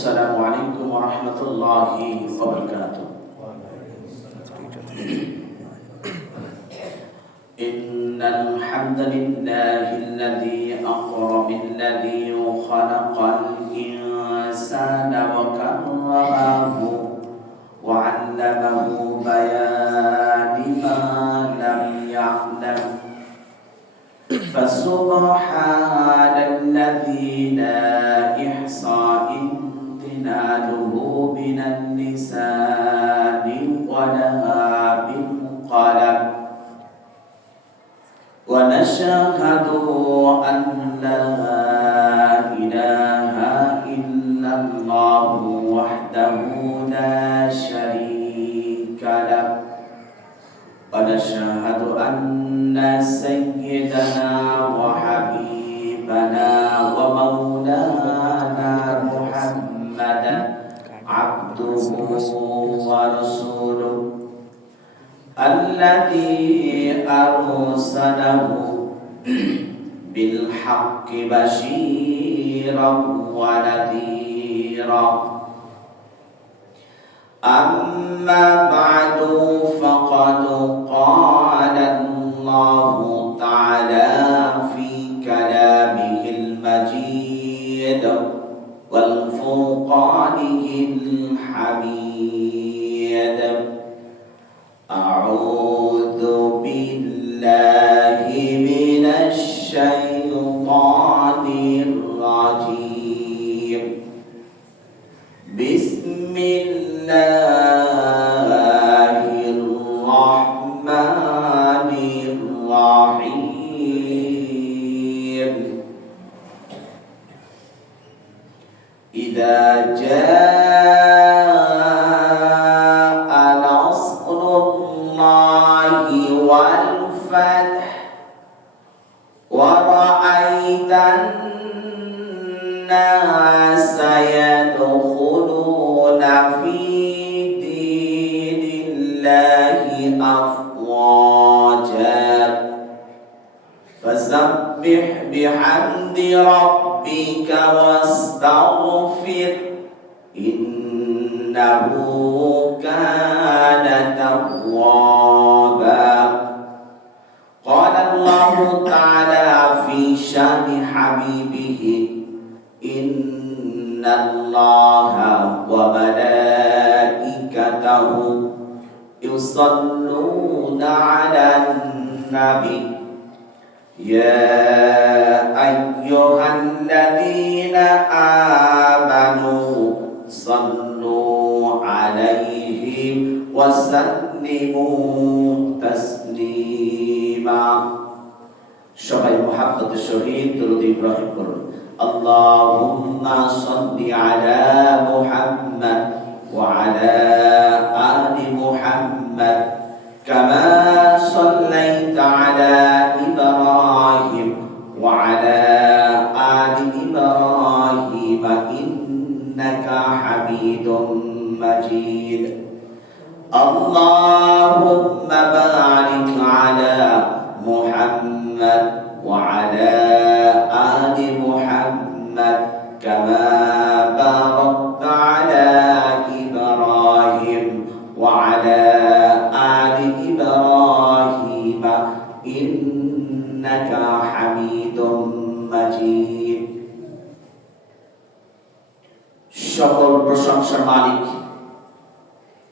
السلام عليكم ورحمة الله وبركاته. إن الحمد لله الذي أكرم الذي خلق الإنسان وكرمه وعلمه بيان ما لم يعلم فسبحان الذي لا إحصاء امتنانه من اللسان ولها بالقلم ونشهد أن لا إله إلا الله وحده لا شريك له ونشهد أن سيدنا وحبيبنا ومولانا محمدا عبده ورسوله الذي أرسله بالحق بشيرا ونذيرا أما بعد فقد قال الله تعالى في كلامه المجيد والفرقانه الحميد أعوذ بالله من الشيطان الرجيم بسم الله الرحمن الرحيم إذا جاء نصر الله والفتح ورأيت الناس يدخلون في دين الله أفواجا فسبح بحمد ربك واستغفر إنه كان توابا قال الله تعالى في شان حبيبه إن الله وملائكته يصلون على النبي يا أيها الذين آمنوا صلوا عليه وسلموا تسليما সবাই মুহাব্বতের সহিত দরুদ ইব্রাহিম করুন আল্লাহুম্মা সাল্লি আলা মুহাম্মাদ ওয়া আলা আলি মুহাম্মাদ কামা সাল্লাইতা আলা ইব্রাহিম ওয়া আলা আলি ইব্রাহিম ইন্নাকা হামিদুম মাজিদ আল্লাহুম্মা বারিক আলা মুহাম্মাদ وعلى آل محمد كما باركت على إبراهيم وعلى آل إبراهيم إنك حميد مجيد সকল প্রশংসার মালিক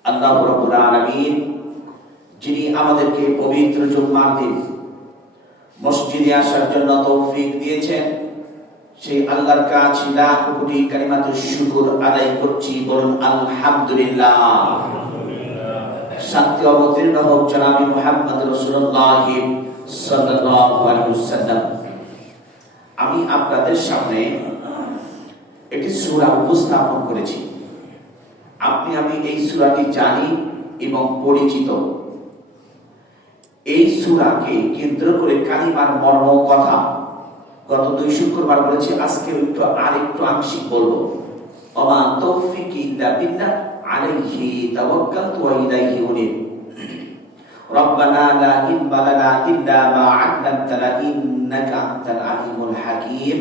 আল্লাহ রাব্বুল আলামিন যিনি আমাদেরকে পবিত্র জুমার দিন মসজিদে আসার জন্য তৌফিক দিয়েছেন সেই আল্লাহর কাছে লাখ কোটি কালিমাতুর শুকর আদায় করছি বলুন আলহামদুলিল্লাহ শান্তি অবতীর্ণ হোক জনাবে মুহাম্মদ রাসূলুল্লাহ সাল্লাল্লাহু আলাইহি ওয়াসাল্লাম আমি আপনাদের সামনে একটি সূরা উপস্থাপন করেছি আমি এই সূরাটি জানি এবং পরিচিত এই সূরাকে কেন্দ্র করে কালিমার মর্ম কথা গত 2 শুক্রবার বলেছি আজকে আরেকটু আংশিক বলবো ওমা তৌফিকি ইল্লা বিল্লাহ আলাইহি তাওয়াক্কালতু ওয়া ইলাইহি উনীব রব্বানা লা ইলমা লানা ইল্লা মা 'আল্লামতানা ইন্নাকা আনতাল আলিমুল হাকীম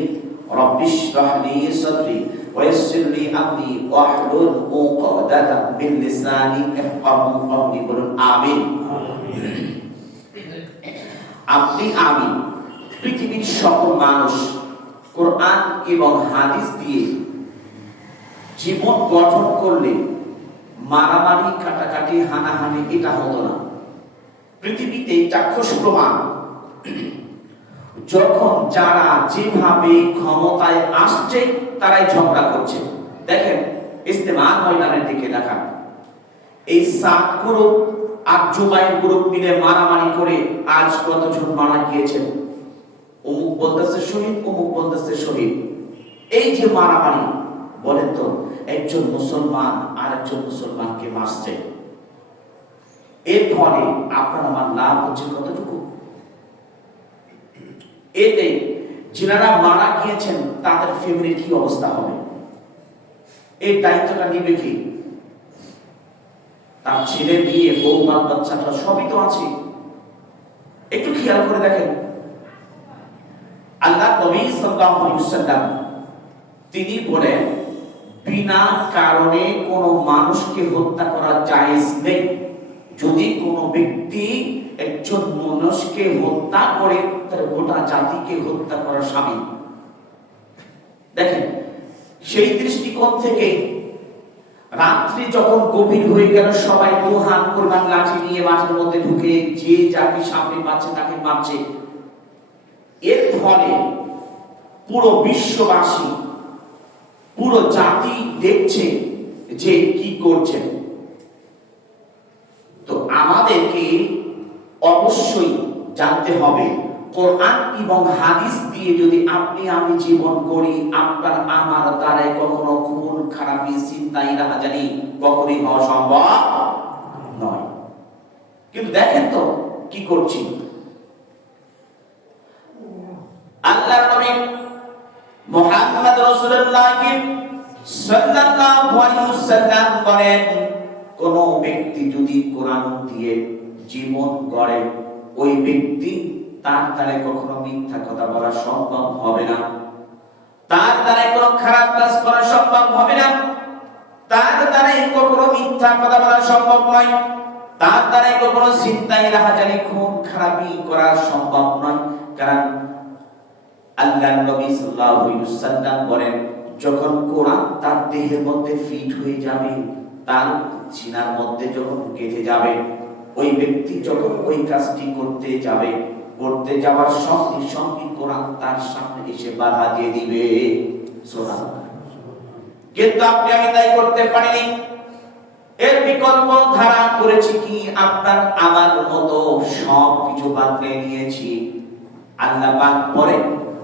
রব্বিশরাহ লি সাদরি ওয়াইসিরলি আমরি ওয়াহলুল উকদাতাম মিন লিসানি ইয়াফকাহু কওলি, বলুন আমিন। আপনি আমি পৃথিবীর সকল মানুষ কোরআন এবং হাদিস দিয়ে জীবন গঠন করলে মারামারি, কাটাকাটি, হানাহানি এটা হতো না। পৃথিবীতে চাক্ষুষ প্রমাণ, যখন যারা যেভাবে ক্ষমতায় আসছে তারাই ঝগড়া করছে। দেখেন ইস্তেমা ময়দানের দিকে দেখান, এই সাত গ্রুপ আর জুবাইর গ্রুপ মিলে মারামারি করে আজ কতজন মারা গিয়েছেন। অমুক বলতেছে শহীদ, অমুক বলতেছে শহীদ। এই যে মারামারি, বলেন তো একজন মুসলমান আর একজন মুসলমানকে মারছে, এর ফলে আপনার আমার লাভ হচ্ছে কতটুকু? এতে যারা মারা গিয়েছেন তাদের ফ্যামিলির কি অবস্থা হবে? এই দায়িত্বটা নিবে কি? তার ছেলে, বিয়ে, বউ, বাল বাচ্চাটা সবই তো আছে। একটু খেয়াল করে দেখেন, আল্লাহ নবী সাল্লাল্লাহু আলাইহি ওয়াসাল্লাম তিনি বলেন, বিনা কারণে কোনো মানুষকে হত্যা করা জায়েজ নেই। যদি কোনো ব্যক্তি একজন মানুষকে হত্যা করে তার গোটা জাতিকে হত্যা করার শামিল। দেখেন সেই দৃষ্টিকোণ থেকে রাত্রি যখন গভীর হয়ে গেল, সবাই দু হাত কোরবান লাঠি নিয়ে মাঠের মধ্যে ঢুকে যে যাকে সামনে পাচ্ছে তাকে মারছে। এর ফলে পুরো বিশ্ববাসী, পুরো জাতি দেখছে যে কি করছে। তো আমাদেরকে অবশ্যই জানতে হবে, কোরআন এবং হাদিস দিয়ে যদি আপনি আমি জীবন করি, আপনার আমার দ্বারাই কখনো খুন খারাপি, চিন্তাই, রাহাজানি কখনোই হওয়া সম্ভব নয়। কিন্তু দেখেন তো কি করছি। আল্লাহর নবী মুহাম্মদ রাসূলুল্লাহ সাল্লাল্লাহু আলাইহি ওয়াসাল্লাম বলেন, কোন ব্যক্তি যদি কোরআন দিয়ে জীবন গড়ে, ওই ব্যক্তি তার দ্বারা কখনো মিথ্যা কথা বলা সম্ভব হবে না, তার দ্বারা কোনো খারাপ কাজ করা সম্ভব হবে না, তার দ্বারা কখনো মিথ্যা কথা বলা সম্ভব নয়, তার দ্বারা কখনো চিন্তাই, রাহাজানি, খুন খারাপি করা সম্ভব নয়। কারণ আল্লাহর নবী সাল্লাল্লাহু আলাইহি ওয়াসাল্লাম বলেন, যখন কোরআন তার দেহের মধ্যে ফিট হয়ে যাবে, তার সিনার মধ্যে যখন গেঁথে যাবে, ওই ব্যক্তি যখন ওই কাজটি করতে যাবে, করতে যাওয়ার সঙ্গে সঙ্গে কোরআন তার সামনে এসে বাধা দিয়ে দিবে। সুবহানাল্লাহ। কিন্তু আপনি আমি তাই করতে পারিনি। এর বিকল্প ধারা করেছি কি? আপনার আমার মতো সব কিছু বাতলে নিয়েছি। আল্লাহ পাক পরে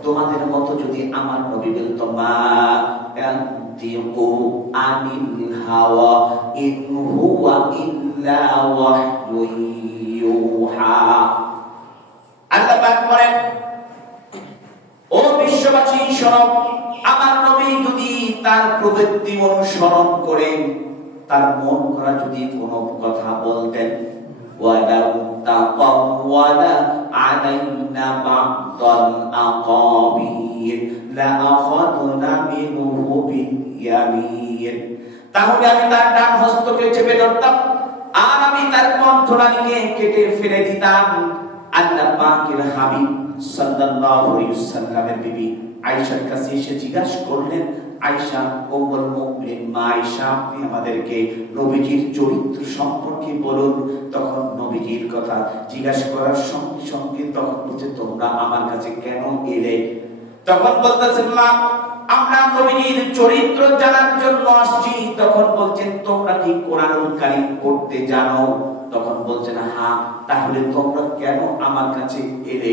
তোমাদের মতো যদি আমার নবী বলতো, মা ইয়ানতিকু আনিল হাওয়া ইন হুয়া ইল্লা ওয়াহয়ুন ইউহা। আল্লাহ পাক বলেন, ও বিশ্ববাসী শোনো, আমার নবী যদি তার প্রবৃত্তি অনুসরণ করেন, তার মন করা যদি কোনো কথা বলতেন, ওয়ালাউ তাকাওয়ালা আলাইনা বা'দাল আকাবির লাআখাযনা মিনহু বিল-ইয়ামিন, তাহলে আমি তার ডান হস্তকে চেপে ধরতাম আর আমি তার কণ্ঠনালীকে কেটে ফেলে দিতাম। আল্লাহ পাকের হাবিব সাল্লাল্লাহু আলাইহি ওয়াসাল্লামের বিবি আয়েশার কাছে এসে জিজ্ঞাসা করলেন, আয়েশা, উম্মুল মুমিনিন মা আয়েশা, আপনি আমাদেরকে নবীজির চরিত্র সম্পর্কে বলুন। তখন নবীজির কথা জিজ্ঞাসা করার সঙ্গে সঙ্গে তখন বলছে, তোমরা আমার কাছে কেন এলে? তখন বলতেছেন, মা, আমরা নবীজির চরিত্র জানার জন্য আসছি। তখন বলছেন, তোমরা কি কোরআনুল কারীম পড়তে জানো? তখন বলছেন, হ্যাঁ। তাহলে তোমরা কেন আমার কাছে এলে?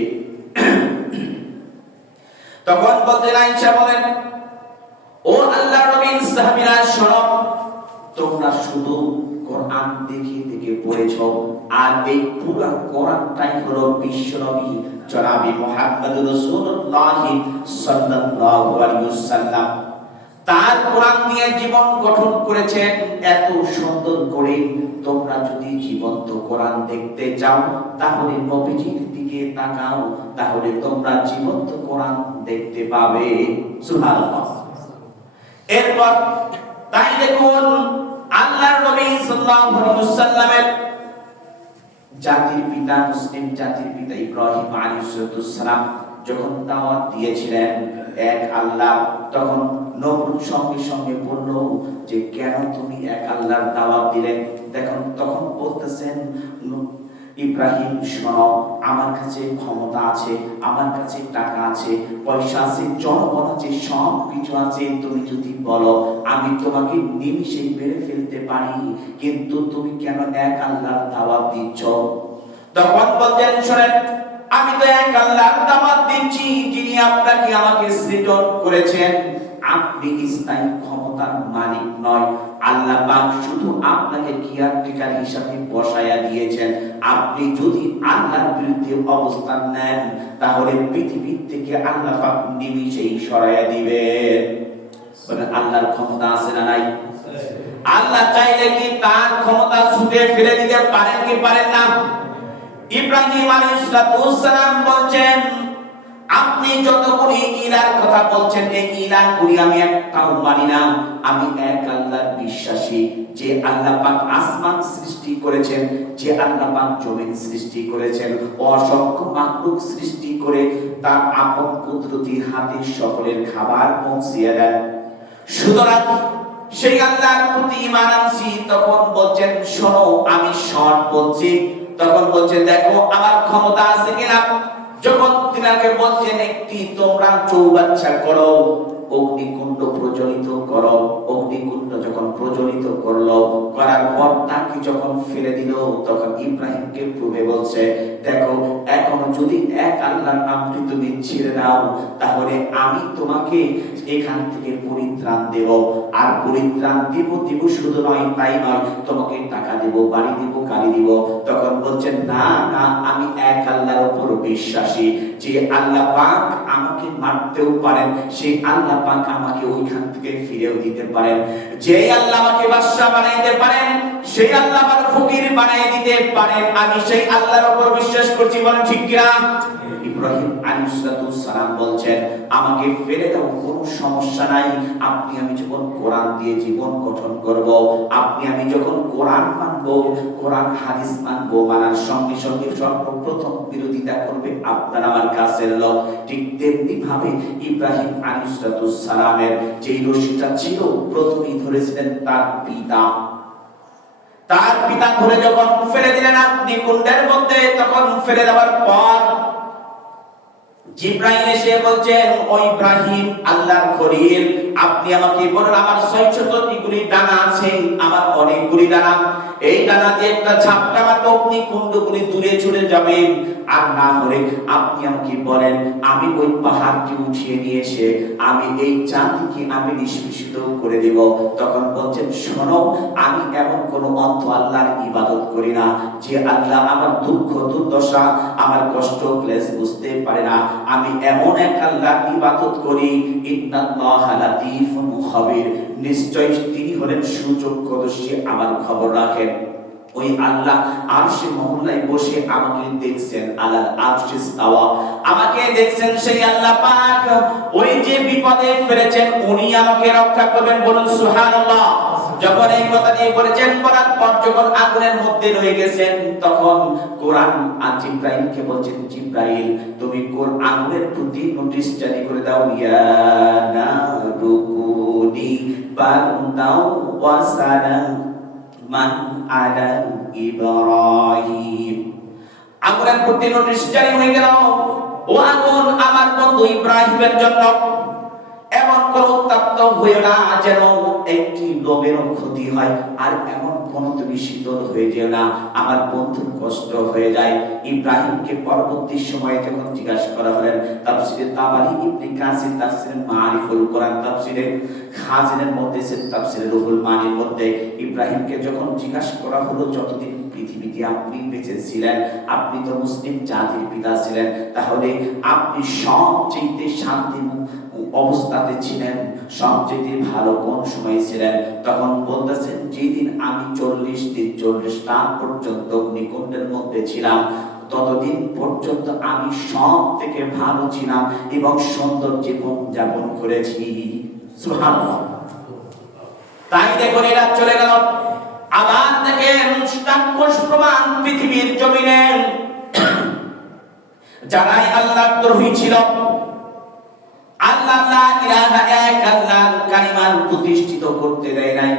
তখন বলতেন, আয়েশা বলেন, ও আল্লাহর নবীর সাহাবীরা শোনো, তোমরা শুধু কোরআন দেখে দেখে পড়েছো, আর এই পুরো কোরআনটাই হলো বিশ্বনবী জনাবে মুহাম্মদ রাসূলুল্লাহ সাল্লাল্লাহু আলাইহি ওয়াসাল্লাম তার কোরআন দিয়ে জীবন গঠন করেছেন এত সুন্দর করে। তোমরা যদি জীবন্ত কোরআন দেখতে চাও, তাহলে নবীজির দিকে তাকাও, তাহলে তোমরা জীবন্ত কোরআন দেখতে পাবে। সুবহানাল্লাহ। এরপর তাই দেখুন আল্লাহর নবী সাল্লাল্লাহু আলাইহি ওয়াসাল্লামের জাতির পিতা, মুসলিম জাতির পিতা ইব্রাহিম আলাইহিস সালাম যখন দাওয়াত দিয়েছিলেন এক আল্লাহ, তখন নমরুদ সঙ্গে সঙ্গে বলল যে কেন তুমি এক আল্লাহর দাওয়াত দিলেন? দেখুন তখন বলতেছেন ইব্রাহিম শোনো, আমার কাছে ক্ষমতা আছে, আমার কাছে টাকা আছে, পয়সা আছে, জনবল আছে, সব কিছু আছে, তুমি যদি বলো আমি তোমাকে নিমিষে মেরে ফেলতে পারি, কিন্তু তুমি কেন এক আল্লাহর দাওয়াত দিচ্ছ? তখন বলছেন শোনেন, আমি তো এক আল্লাহর দাওয়াত দিচ্ছি যিনি আপনাকে আমাকে সৃজন করেছেন। আপনি স্থায়ী ক্ষমতার মালিক নয়, আল্লাহ পাক শুধু আপনাকে কেয়ারটেকার হিসাবে বসায়া দিয়েছেন। আপনি যদি আল্লাহর বিরুদ্ধে অবস্থান নেন তাহলে পৃথিবী থেকে আল্লাহ পাক নিমিষেই সরাইয়া দিবেন। বলেন আল্লাহর ক্ষমতা আছে না নাই? আল্লাহ চাইলে কি তার ক্ষমতা ছুটে ফেলে দিতে পারেন কি পারেন না? ইব্রাহিম আলাইহিস সালাম বলছেন আপনি যতগুলি ইলার কথা বলছেন এই ইলাহগুলি আমি একটাও মানি না, আমি এক আল্লাহর বিশ্বাসী। যে আল্লাহ পাক আসমান সৃষ্টি করেছেন, যে আল্লাহ পাক জমিন সৃষ্টি করেছেন, অসংখ্য মাখলুক সৃষ্টি করে তার আপন কুদরতি হাতে সকলের খাবার পৌঁছিয়ে দেন, সুতরাং সেই আল্লাহর প্রতি ঈমান আনছি। তখন বলছেন শোনো আমি সৎ বলছি, তখন বলছেন দেখো আমার ক্ষমতা আছে কিনা। যখন তিনাকে বলছেন একটি তোমরা চৌবাচ্চা করো, অগ্নিকুণ্ড প্রজ্বলিত করো, অগ্নিকুণ্ড যখন প্রজ্বলিত করলো, করার পর তাকে যখন ফেলে দিল, তখন ইব্রাহিমকে পূর্বে বলছে দেখো এখন যদি এক আল্লাহর নামটি তুমি ছেড়ে দাও তাহলে আমি তোমাকে এখান থেকে পরিত্রাণ দেব, আর পরিত্রাণ দিব শুধু নয় তাই নয়, তোমাকে টাকা দেব, বাড়ি দিব, গাড়ি দিব। তখন বলছেন না না, আমি এক আল্লাহর উপর বিশ্বাসী, যে আল্লাহ পাক আমাকে মারতেও পারেন, সেই আল্লাহ পাক আমাকে ওইখান থেকে ফিরেও দিতে পারেন, যে আল্লাহ আমাকে বাদশা বানাইতে পারেন, সেই আল্লাহ আমার ফকির বানাই দিতে পারেন, আমি সেই আল্লাহর উপর বিশ্বাস করছি। বলেন ঠিক কিনা? ইব্রাহিম আলাইহিস সালাম বলছেন আমাকে ফেলে দাও, কোনো সমস্যা নাই, আপনি আমি যখন কোরআন দিয়ে জীবন গঠন করব, আপনি আমি যখন কোরআন মানব, কোরআন হাদিস মানব, মানার সঙ্গে সঙ্গে সর্বপ্রথম বিরোধিতা করবে আপনার আমার কাছের লোক। ঠিক তেমনি ভাবে ইব্রাহিম আলাইহিস সালামের যে রশিটা ছিল প্রথমেই ধরেছিলেন তার পিতা, তার পিতা ধরে যখন ফেলে দিলেন আপনি কুণ্ডের মধ্যে, তখন ফেলে দেওয়ার পর জিবরাইল এসে বলছেন ও ইব্রাহিম আল্লাহর খলিল, আপনি আমাকে বলেন আমার ৬০০টি ডানা আছে, আমার অনেকগুলি ডানা, এই ডানা দিয়ে একটা ঝাপটা মারলে অগ্নি কুণ্ডগুলি দূরে চলে যাবে, আর না হলে আপনি আমাকে বলেন আমি ওই পাহাড়টি উঠিয়ে নিয়ে এসে আমি এই চাঁদকে আমি নিষ্পেষিত করে দেব। তখন বলছেন শোনো, আমি এমন কোন অন্ধ আল্লাহর ইবাদত করি না যে আল্লাহ আমার দুঃখ দুর্দশা আমার কষ্ট ক্লেশ বুঝতে পারে না, আমি এমন এক আল্লাহর ইবাদত করি ইন্নাল্লাহা লাতীফুন খাবীর, নিশ্চয় তিনি হলেন সুচক্ষুদর্শী, আমার খবর রাখেন। ওই আল্লাহ আরশে মহল্লায় বসে আমাকে দেখছেন, আলাল আরশে ইস্তাওয়া, আমাকে দেখছেন সেই আল্লাহ পাক ওই যে বিপদে ফেলেছেন উনি আমাকে রক্ষা করবেন। বলুন সুবহানাল্লাহ। যখন এই কথা দিয়ে বলেছেন, বলার পর যখন আগুনের মধ্যে রয়ে গেছেন, তখন কোরআন আর জিবরাইলকে বলছেন জিবরাইল তুমি আগুনের প্রতি নোটিশ জারি করে দাও, ইয়া নারুকুনি বারদাও ওয়া সালামান আলা ইব্রাহিম। আগুনের প্রতি নোটিশ জারি হয়ে গেল, ও আগুন আমার বন্ধু ইব্রাহিমের জন্য এমন কোন উত্তপ্ত হয়ে না যেন একটি লোভের ক্ষতি হয়, আর এমন কোন তুমি শীতল হয়ে যেও না আমার বন্ধুর কষ্ট হয়ে যায়। ইব্রাহিমকে পরবর্তী সময়ে যখন জিজ্ঞাসা করা হলেন, তাফসীরে তাবারি, ইবনে কাসির, তাফসীরে মারিফুল কোরআন, তাফসীরে খাজিনের মধ্যে, তাফসীরে রুহুল মানির মধ্যে ইব্রাহিমকে যখন জিজ্ঞাসা করা হলো যতদিন পৃথিবীতে আপনি বেঁচে ছিলেন, আপনি তো মুসলিম জাতির পিতা ছিলেন, তাহলে আপনি সবচেয়ে শান্তি অবস্থাতে ছিলেন, সবচেয়ে ভালো কোন সময় ছিলেন? তখন বলতেছেন যেদিন আমি 40 দিন 40 রাত পর্যন্ত অগ্নিকুণ্ডের মধ্যে ছিলাম, ততদিন পর্যন্ত আমি সব থেকে ভালো ছিলাম এবং সুন্দর জীবন যাপন করেছি। সুবহানাল্লাহ। তাই দেখুন এরা চলে গেল। আবার দেখেন সাক্ষ্য প্রমাণ পৃথিবীর জমিনে যারাই আল্লাহর দ্রোহী ছিল, আল্লাহ লা ইলাহা এক আল্লাহর কালিমার প্রতিষ্ঠিত করতে দেয় নাই।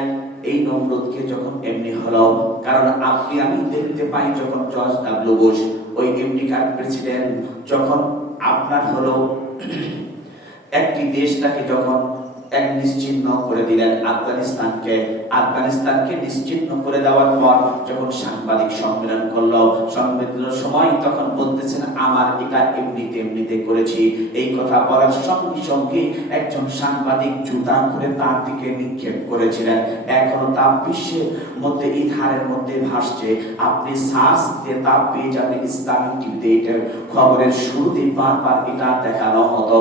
এই নমরুদকে যখন এমনি হলো, কারণ আপনি আমি দেখতে পাই যখন জর্জ ডাব্লিউ বুশ ওই আমেরিকার প্রেসিডেন্ট যখন আপনার হলো একটি দেশটাকে যখন এক নিশ্চিহ্ন করে দিলেন, আফগানিস্তানকে নিশ্চিহ্ন করে দেওয়ার পর যখন সাংবাদিক সম্মেলন করলো, সম্মেলনের সময় তখন বলতেছেন আমার এটা এমনিতে করেছি। এই কথা বলার সঙ্গে সঙ্গে একজন সাংবাদিক জুতা করে তার দিকে নিক্ষেপ করেছিলেন। এখনো তা বিশ্বের মধ্যে ইতিহাসের মধ্যে ভাসছে। আপনি সার্চ দিয়ে তা পেয়ে যাবেন। ইসলামিক টিভিতে এটার খবরের শুরুতেই বারবার এটা দেখানো হতো।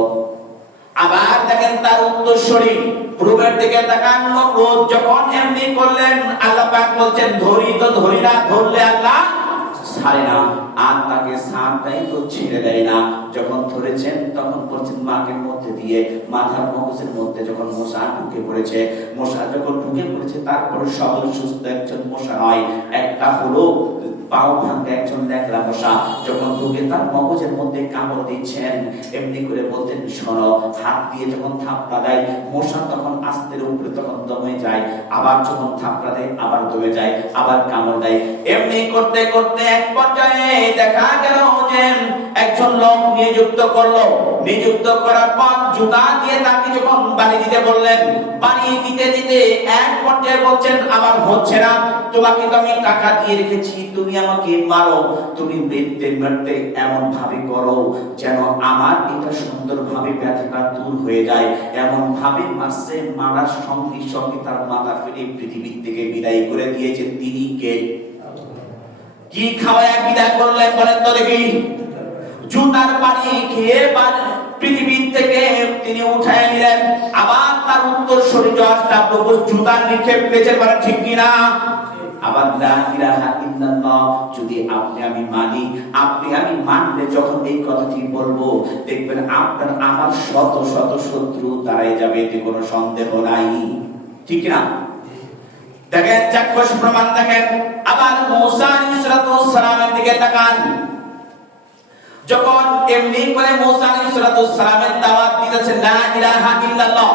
আবার দেখেন তার উত্তরসূরি পূর্বের দিকে তাকান, নমরুদ যখন এমনি করলেন আল্লাহ পাক বলছেন ধরি তো ধরি না, ধরলে আল্লাহ ছাড়ে না, আর তাকে ছাড়টাই তো ছেড়ে দেয় না। যখন ধরেছেন তখন বলছেন মাকে মধ্যে দিয়ে মাথার মগজের মধ্যে যখন মশা ঢুকে পড়েছে, মশা যখন ঢুকে পড়েছে তারপরে সবল সুস্থ একজন মশা নয়, একটা হলো পাও ভাঙে একজন ল্যাংড়া মশা যখন ঢুকে তার মগজের মধ্যে কামড় দিচ্ছেন, এমনি করে বলতেন শোনো, হাত দিয়ে যখন থাপড়া দেয় মশা তখন আস্তের উপরে তখন দমে যায়, আবার যখন থাপড়া দেয় আবার দমে যায়, আবার কামড় দেয়। এমনি করতে করতে এক পর্যায়ে দেখা গেল যে একজন লোক নিযুক্ত করলো। নিযুক্ত করার পর জুতা দিয়ে তাকে যখন বাড়ি দিতে বললেন, বাড়ি দিতে দিতে এক পর্যায়ে বলছেন আমার হচ্ছে না, তোমাকে তো আমি টাকা দিয়ে রেখেছি, তুমি আমাকে মারো, তুমি মারতে এমন ভাবে করো যেন আমার এটা সুন্দরভাবে ব্যথাটা দূর হয়ে যায়। এমন ভাবে মারছে, মারার সঙ্গে সঙ্গে তার মাথা ফেটে পৃথিবীর থেকে বিদায় করে দিয়েছেন। তিনি কে? কি খাওয়ায় বিদায় করলেন বলেন তো দেখি? জুতার পানি খেয়ে পৃথিবীর থেকে তিনি উঠায় নিলেন। আবার তার উত্তরসূরি জর্জ ডাব্লিউ বুশ জুতার নিক্ষেপ পেয়েছে, বলেন ঠিক কিনা? আবার লা ইলাহা ইল্লাল্লাহ যদি আপনি আমি মানি, আপনি আমি মানলে যখন এই কথাটি বলবো দেখবেন আপনার আমার শত শত শত্রু দাঁড়ায় যাবে, এতে কোনো সন্দেহ নাই, ঠিক না? দেখেন চাক্ষুষ প্রমাণ দেখেন। আবার মুসা আলাইহিস সালামের দিকে তাকান, যখন এমনি করে মুসা আলাইহিস সালামের দাওয়াত দিতেছেন লা ইলাহা ইল্লাল্লাহ,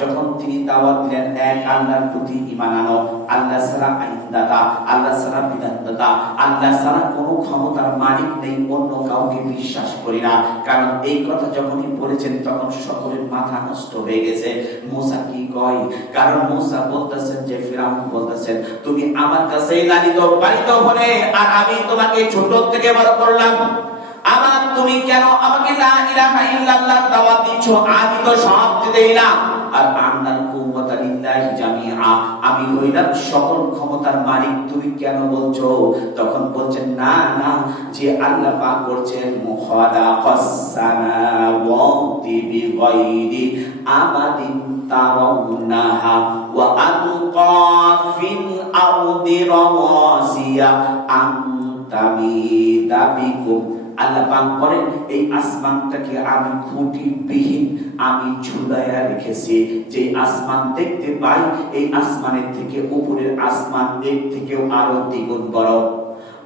যখন তিনি দাওয়াত দিলেন এক আল্লাহর প্রতি ঈমান আনো, আল্লাহ ছাড়া আইনদাতা, আল্লাহ ছাড়া বিধানদাতা, আল্লাহ ছাড়া কোনো ক্ষমতার মালিক নেই, অন্য কাউকে বিশ্বাস করি না। কারণ এই কথা যখনই বলেছেন তখন সকলের মাথা নষ্ট হয়ে গেছে। মুসা কি কয়? কারণ মুসা বলতেছেন যে ফিরাউন বলতেছেন তুমি আমার কাছে লালিত পালিত হলে আর আমি তোমাকে ছোট থেকে বড় করলাম, আবার তুমি কেন আমাকে লা ইলাহা ইল্লাল্লাহ দাওয়াত দিচ্ছ? আমি তো সব দেই না। আর আন্নাল কুওয়াতা লিল্লাহি জামিআ, আমি হইলাম সকল ক্ষমতার মালিক, তুমি কেন বলছো? তখন বলছেন না না, যে আল্লাহ পাক বলছেন মুখালাকাস সামাওয়াতি বিগাইরি আমাদিন তারাউনাহা ওয়া আলকা ফিল আরদি রাওয়াসিয়া আন তামিদা বিকুম। আল্লাহ পাক বলেন এই আসমানটাকে আমি খুঁটিবিহীন আমি ঝুলাইয়া রেখেছি। যে আসমান দেখতে পাই এই আসমানের থেকে উপরের আসমান এর থেকেও আরো দ্বিগুণ বড়।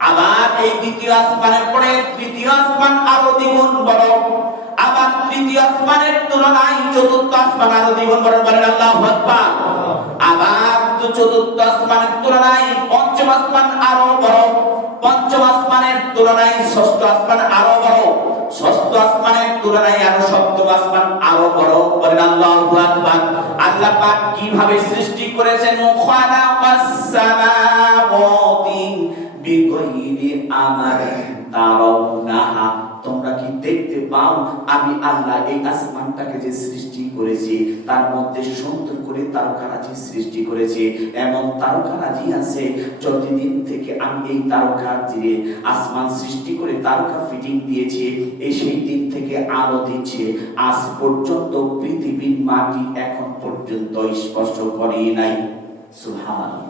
আবার এই দ্বিতীয় আসমানের পরে তৃতীয় আসমান আরো দ্বিগুণ বড়। আবার তৃতীয় আসমানের তুলনায় চতুর্থ আসমান আরো দ্বিগুণ বড়। বলেন আল্লাহু আকবার। আবার চতুর্থ আসমানের তুলনায় পঞ্চম আসমান আরো বড়। পঞ্চম আসমানের তুলনায় ষষ্ঠ আসমান আরো বড়। ষষ্ঠ আসমানের তুলনায় আরো সপ্তম আসমান আরো বড়। বলেন আল্লাহু আকবার। আল্লাহ পাক কিভাবে সৃষ্টি করেছেন? খালাকাস সামাওয়াতি বিগাইরি আমাদিন তারাউনাহা, তোমরা কি দেখতে পাও আমি আল্লাহ এই আসমানটাকে যে সৃষ্টি করেছি তার মধ্যে সুন্দর করে তারকারাজি সৃষ্টি করেছি। এমন তারকারাজি আছে যতদিন থেকে আমি এই তারকারাজিরে আসমান সৃষ্টি করে তারকা ফিটিং দিয়েছি এই সেই দিন থেকে আলো দিচ্ছে। আজ পর্যন্ত পৃথিবীর মাটি এখন পর্যন্ত স্পর্শ করে নাই। সুবহানাল্লাহ।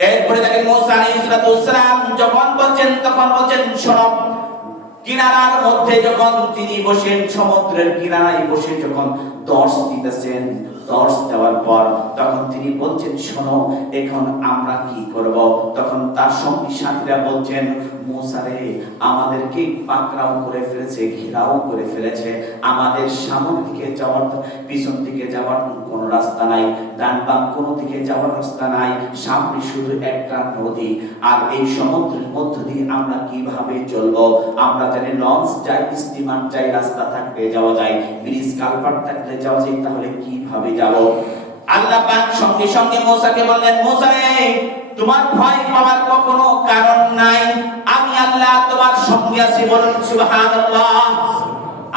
এরপরে দেখেন মুসা আলাইহিস সালাম যখন বলছেন তখন বলছেন শোনো কিনারার মধ্যে যখন তিনি বসেন, সমুদ্রের কিনারায় বসে যখন দর্শ দিতেছেন, দর্শ দেওয়ার পর তখন তিনি বলছেন, শোনো এখন আমরা কি করব? তখন তার সঙ্গী সাথীরা বলছেন, মুসা রে, আমাদেরকে পাকড়াও করে ফেলেছে, ঘেরাও করে ফেলেছে, আমাদের সামনে দিকে যাওয়ার, পিছন দিকে যাওয়ার কোনো রাস্তা নাই, ডান বাম কোনো দিকে যাওয়ার রাস্তা নাই, সামনে শুধু একটা নদী, আর এই সমুদ্রের মধ্য দিয়ে আমরা কিভাবে চলবো? আমরা জানি লঞ্চ যাই, স্টিমার যাই, রাস্তা থাকলে যাওয়া যায়, ব্রিজ কালভার্ট থাকলে যাওয়া যায়, তাহলে কিভাবে যাব? আল্লাহ পাক সঙ্গে সঙ্গে মুসাকে বললেন, মুসা রে, তোমার ভয় পাওয়ার কোনো কারণ নাই, আমি আল্লাহ তোমার সঙ্গে আছি, বলুন সুবহানাল্লাহ।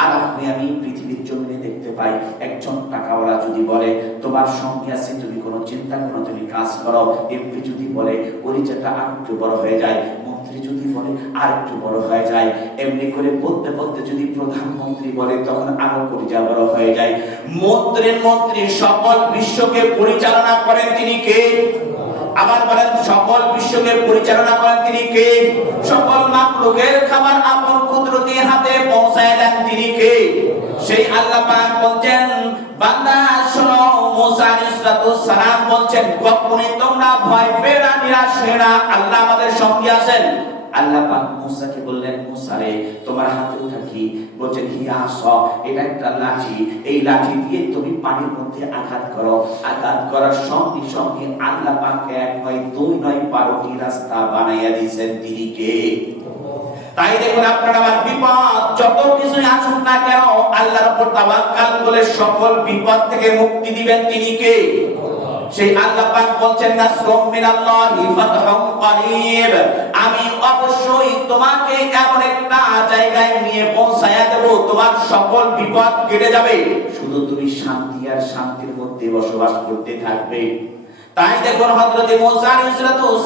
আর আপনি আমি পৃথিবীর জমিনে দেখতে পাই, একজন টাকাওয়ালা যদি বলে তোমার সঙ্গে আছি, তুমি কোনো চিন্তা করো, তুমি কাজ করো, এমপি যদি বলে পরিচয়টা আরেকটু বড় হয়ে যায়, মন্ত্রী যদি বলে আরেকটু বড় হয়ে যায়, এমনি করে বলতে বলতে যদি প্রধানমন্ত্রী বলে তখন আরো পরিচয় বড় হয়ে যায়। মন্ত্রীর মন্ত্রী সকল বিশ্বকে পরিচালনা করেন তিনি কে? আবার বলেন, সকল বিশ্বকে পরিচালনা করেন তিনি কে? সকল মাখলুকের খাবার আপন কুদরতি হাতে পৌঁছায় দেন তিনি কে? সেই আল্লাহ পাক বলছেন, বান্দা শোনো, মুসা আলাইহিস সালাম বলছেন, কখনোই তোমরা ভয় পেও না, নিরাশ হয়ো না, আল্লাহ আমাদের সঙ্গে আছেন। আল্লাহ পাক মুসাকে বললেন, মুসা রে, তোমার হাতে ওটা কি? বলছেন, হিয়াস, এটা একটা লাঠি, এই লাঠি দিয়ে তুমি পানির মধ্যে আঘাত করো, আঘাত করার সঙ্গে সঙ্গে আল্লাহ পাক এক নয়, দুই নয়, 12টি রাস্তা বানাইয়া দিয়েছেন তিনি কে? তাই দেখুন, আপনার আমার বিপদ যত কিছু আসুক না কেন, আল্লাহর উপর তাওয়াক্কাল করে সকল বিপদ থেকে মুক্তি দিবেন তিনি কে? সেই আল্লাহ পাক বলছেন, নাসরুম মিনাল্লাহি ফাতহুম করিব, আমি অবশ্যই তোমাকে এমন একটা জায়গায় নিয়ে পৌঁছায়া দেব, তোমার সকল বিপদ কেটে যাবে, শুধু তুমি শান্তি আর শান্তির মধ্যে বসবাস করতে থাকবে। তাই দেখুন, হযরত মুসা আলাইহিস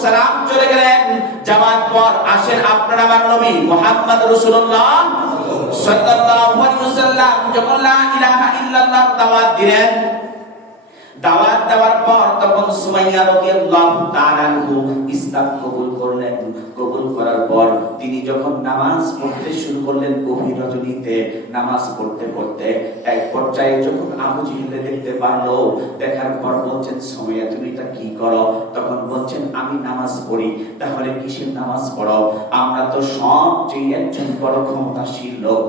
সালাম চলে গেলেন, যাওয়ার পর আসেন আপনার আমার নবী মুহাম্মদ রাসূলুল্লাহ সাল্লাল্লাহু আলাইহি ওয়াসাল্লাম যখন লা ইলাহা ইল্লাল্লাহ দাওয়াত দিলেন, দাওয়াত দেওয়ার পর তখন সুমাইয়া রাদিয়াল্লাহু তাআলা ইসলাম কবুল করলেন। কবুল করার পর তিনি যখন নামাজ পড়তে শুরু করলেন, গভীর রজনীতে নামাজ পড়তে পড়তে এক পর্যায়ে যখন আবু জিহল দেখতে পারলো, দেখার পর বলছেন, সুমাইয়া তুমি এটা কি করো? তখন বলছেন, আমি নামাজ পড়ি। তাহলে কিসের নামাজ পড়ো? আমরা তো সবচেয়ে একজন বড় ক্ষমতাশীল লোক,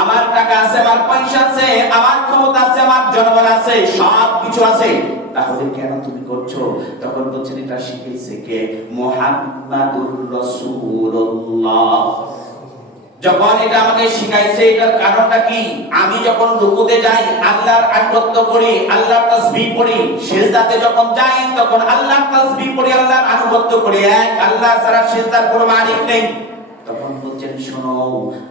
আমার টাকা আছে, আমার পয়সা আছে, আমার ক্ষমতা আছে, আমার জনবল আছে, সব কিছু আছে, তাহলে কেন তুমি করছো? তখন বলছেন, এটা শিখিয়েছে কে? মুহাম্মাদুর রাসূলুল্লাহ। যখন এটা আমাকে শিখাইছে, এটার কারণটা কি? আমি যখন রুকুতে যাই আল্লাহর আনুগত্য করি, আল্লাহর তাসবিহ পড়ি, সিজদাতে যখন যাই তখন আল্লাহর তাসবিহ পড়ি, আল্লাহর আনুগত্য করি, এক আল্লাহ ছাড়া সিজদার কোনো মালিক নেই। তখন বলছেন, শোনো,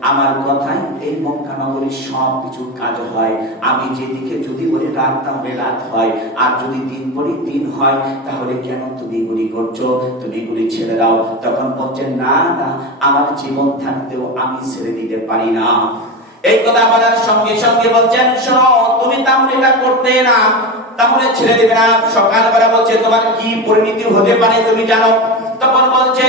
আমার কথাই এই মক্কা নগরীর সব কিছু কাজ হয়, আমি যেদিকে যদি বলি রাত তাহলে রাত হয়, আর যদি দিন বলি দিন হয়, তাহলে কেন তুমি এগুলি করছো? তুমি এগুলি ছেড়ে দাও। তখন বলছেন, না না, আমার জীবন থাকতেও আমি ছেড়ে দিতে পারি না। এই কথা বলার সঙ্গে সঙ্গে বলছেন, শোনো, তুমি তাহলে এটা করতে না, তাহলে ছেড়ে দেবে না। সকালবেলা বলছে, তোমার কি পরিণতি হতে পারে তুমি জানো? তখন বলছে,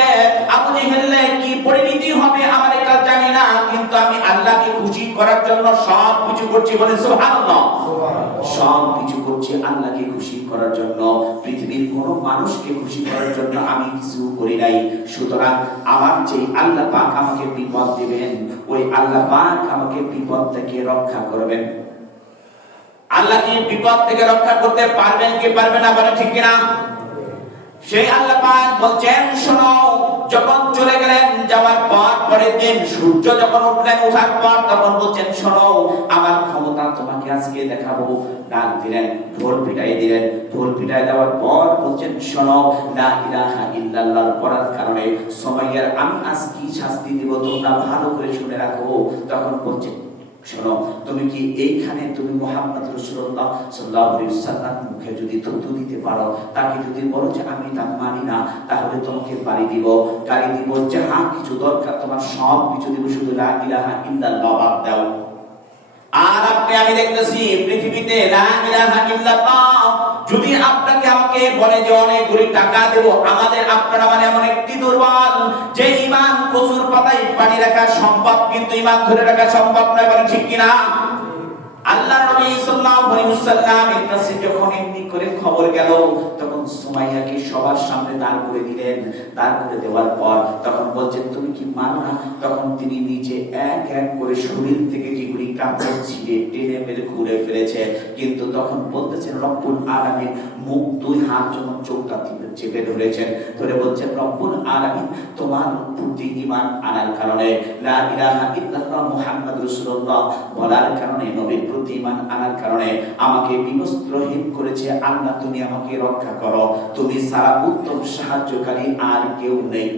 আবু জেহেল কি পরিণতি হবে আমার এটা জানি না, কিন্তু আমি আল্লাহকে খুশি করার জন্য সব কিছু করছি, বলে সুবহানাল্লাহ। সব কিছু করছি আল্লাহকে খুশি করার জন্য, পৃথিবীর কোনো মানুষকে খুশি করার জন্য আমি কিছু করি নাই। সুতরাং আমার যে আল্লাহ পাক আমাকে বিপদ দিবেন, ওই আল্লাহ পাক আমাকে বিপদ থেকে রক্ষা করবেন। আল্লাহ কি বিপদ থেকে রক্ষা করতে পারবেন কি পারবেন না, বলে ঠিক কিনা? সেই আল্লাহ পাক বলছেন, শোনো, যখন চলে গেলেন, যাওয়ার পর পরের দিন সূর্য যখন উঠলেন, ওঠার পর তখন বলছেন, শোনো, আমার ক্ষমতা তোমাকে আজকে দেখাবো। ডাক দিলেন, ঢোল পিটাই দিলেন, ঢোল পিটাই দেওয়ার পর বলছেন, শোনো, লা ইলাহা ইল্লাল্লাহ পড়ার কারণে সুমাইয়ার আমি আজ কি শাস্তি দিব তোমরা ভালো করে শুনে রাখো। তখন বলছেন, শোনো, তুমি কি এইখানে তুমি মুহাম্মদ রাসূলুল্লাহ সাল্লাল্লাহু আলাইহি ওয়াসাল্লাম মুখে যদি থুতু দিতে পারো, তাকে যদি বলো যে আমি তা মানি না, তাহলে তোমাকে বাড়ি দিব, গাড়ি দিব, যাহা কিছু দরকার তোমার সব কিছু দিব, শুধু লা ইলাহা ইল্লাল্লাহ বাদ দাও। আর আপনি আমি দেখতেছি পৃথিবীতে লা ইলাহা ইল্লাল্লাহ যদি আপনাকে আমাকে আমাকে বলে যে অনেকগুলি টাকা দেব, আমাদের আপনারা মানে এমন একটি দুর্বল যে ঈমান কচুর পাতায় পানি রাখা সম্ভব কিন্তু ঈমান ধরে রাখা সম্ভব নয়, বলেন ঠিক কিনা? আল্লাহ নবী সাল্লাল্লাহু আলাইহি ওয়াসাল্লাম এর কাছে যখন এমনি করে খবর গেল, তখন সুমাইয়াকে সবার সামনে দাঁড় করে দিলেন। দাঁড় করে দেওয়ার পর তখন বলছেন তুমি কি মানো না? তখন তিনি নিজে এক এক করে শরীর থেকে যেগুলি কাপড় ছিঁড়ে টেনে মেরে ঘুরে ফেলেছে, কিন্তু তখন বলতেছেন রব্বুল আলামিন মুখ দুই হাত যখন চোখটা চেপে ধরেছেন, ধরে বলছেন রব্বুল আলামিন তোমার প্রতি ঈমান আনার কারণে, লা ইলাহা ইল্লাল্লাহ মুহাম্মাদুর রাসূলুল্লাহ বলার কারণে, নবীর প্রতি ঈমান আনার কারণে আমাকে বিবস্ত্রহীন করেছে। আল্লাহ তুমি আমাকে রক্ষা করো, তুমি ছাড়া উত্তম সাহায্যকারী আর কেউ নেই।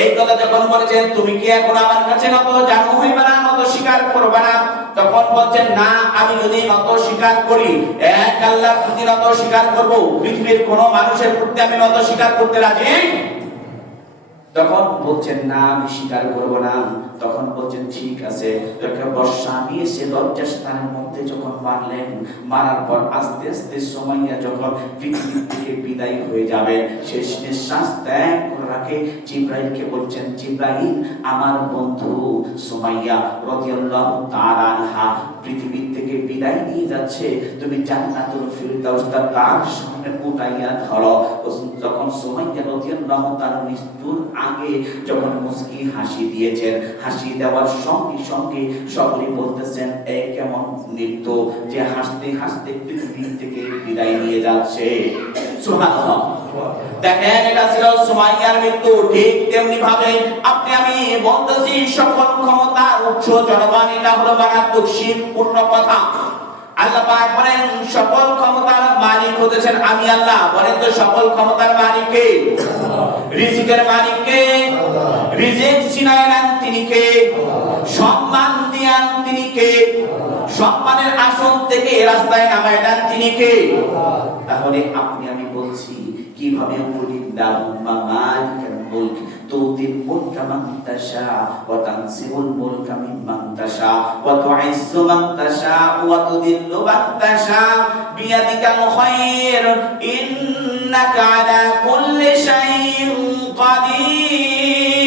এই কথা যখন বলেছেন তুমি কি এখন আমার কাছে নত জানু হইবে না, নত স্বীকার করবে না? তখন বলছেন না, আমি যদি নত স্বীকার করি, এক আল্লাহর প্রতি নত স্বীকার করব, পৃথিবীর কোন মানুষের প্রতি আমি নত স্বীকার করতে রাজি। তখন বলছেন না আমি স্বীকার করব না। তখন বলছেন ঠিক আছে, একটা বর্ষা নিয়ে সে লজ্জাস্থানের মধ্যে যখন মারলেন, মারার পর আস্তে আস্তে সুমাইয়া যখন পৃথিবী থেকে বিদায় হয়ে যাবে, শেষ নিঃশ্বাস ত্যাগ করে রাখে, জিবরাইলকে বলছেন জিবরাইল আমার বন্ধু সুমাইয়া রাদিয়াল্লাহু তাআলা আনহা পৃথিবী থেকে বিদায় নিয়ে যাচ্ছে, তুমি জান্নাতুল ফিরদাউসটা তার সামনে উঠাইয়া ধরো। যখন সুমাইয়া রাদিয়াল্লাহু তাআলা মৃত্যুর আগে যখন মুস্কি হাসি দিয়েছেন, হাসি দেওয়ার সঙ্গে সঙ্গে সকলে বলতেছেন এই কেমন মৃত্যু যে হাসতে হাসতে পৃথিবী থেকে বিদায় নিয়ে যাচ্ছে। সুবহানাল্লাহ। দেখেন এটা ছিল সুমাইয়ার মৃত্যু। ঠিক তেমনি ভাবে আপনি আমি বলতেছি সকল ক্ষমতার উৎস জনগণ, এটা হলো মারাত্মক শিরকপূর্ণ কথা। আল্লাহ পাক বলেন সকল ক্ষমতার মালিক হতেছেন আমি আল্লাহ। বলেন তো সকল ক্ষমতার মালিক কে? রিজিকের মালিক কে? রিজিক ছিনায় নেন তিনি কে? সম্মান দিয়ান তিনি কে? সম্মানের আসন থেকে রাস্তায় নামায় দেন তিনি কে? তাহলে আপনি আমি বলছি কিভাবে কুলিল্লাহুম্মা মালিকাল মুলক তুতিল মুলকা মান তাশা ওয়া তানসিবুল মুলকা মিম্মান তাশা ওয়া তুইজ্জু মান তাশা ওয়া তুদিল্লু মান তাশা বিয়াদিকাল খায়র ইন্নাকা আলা কুল্লি শাইইন কাদির।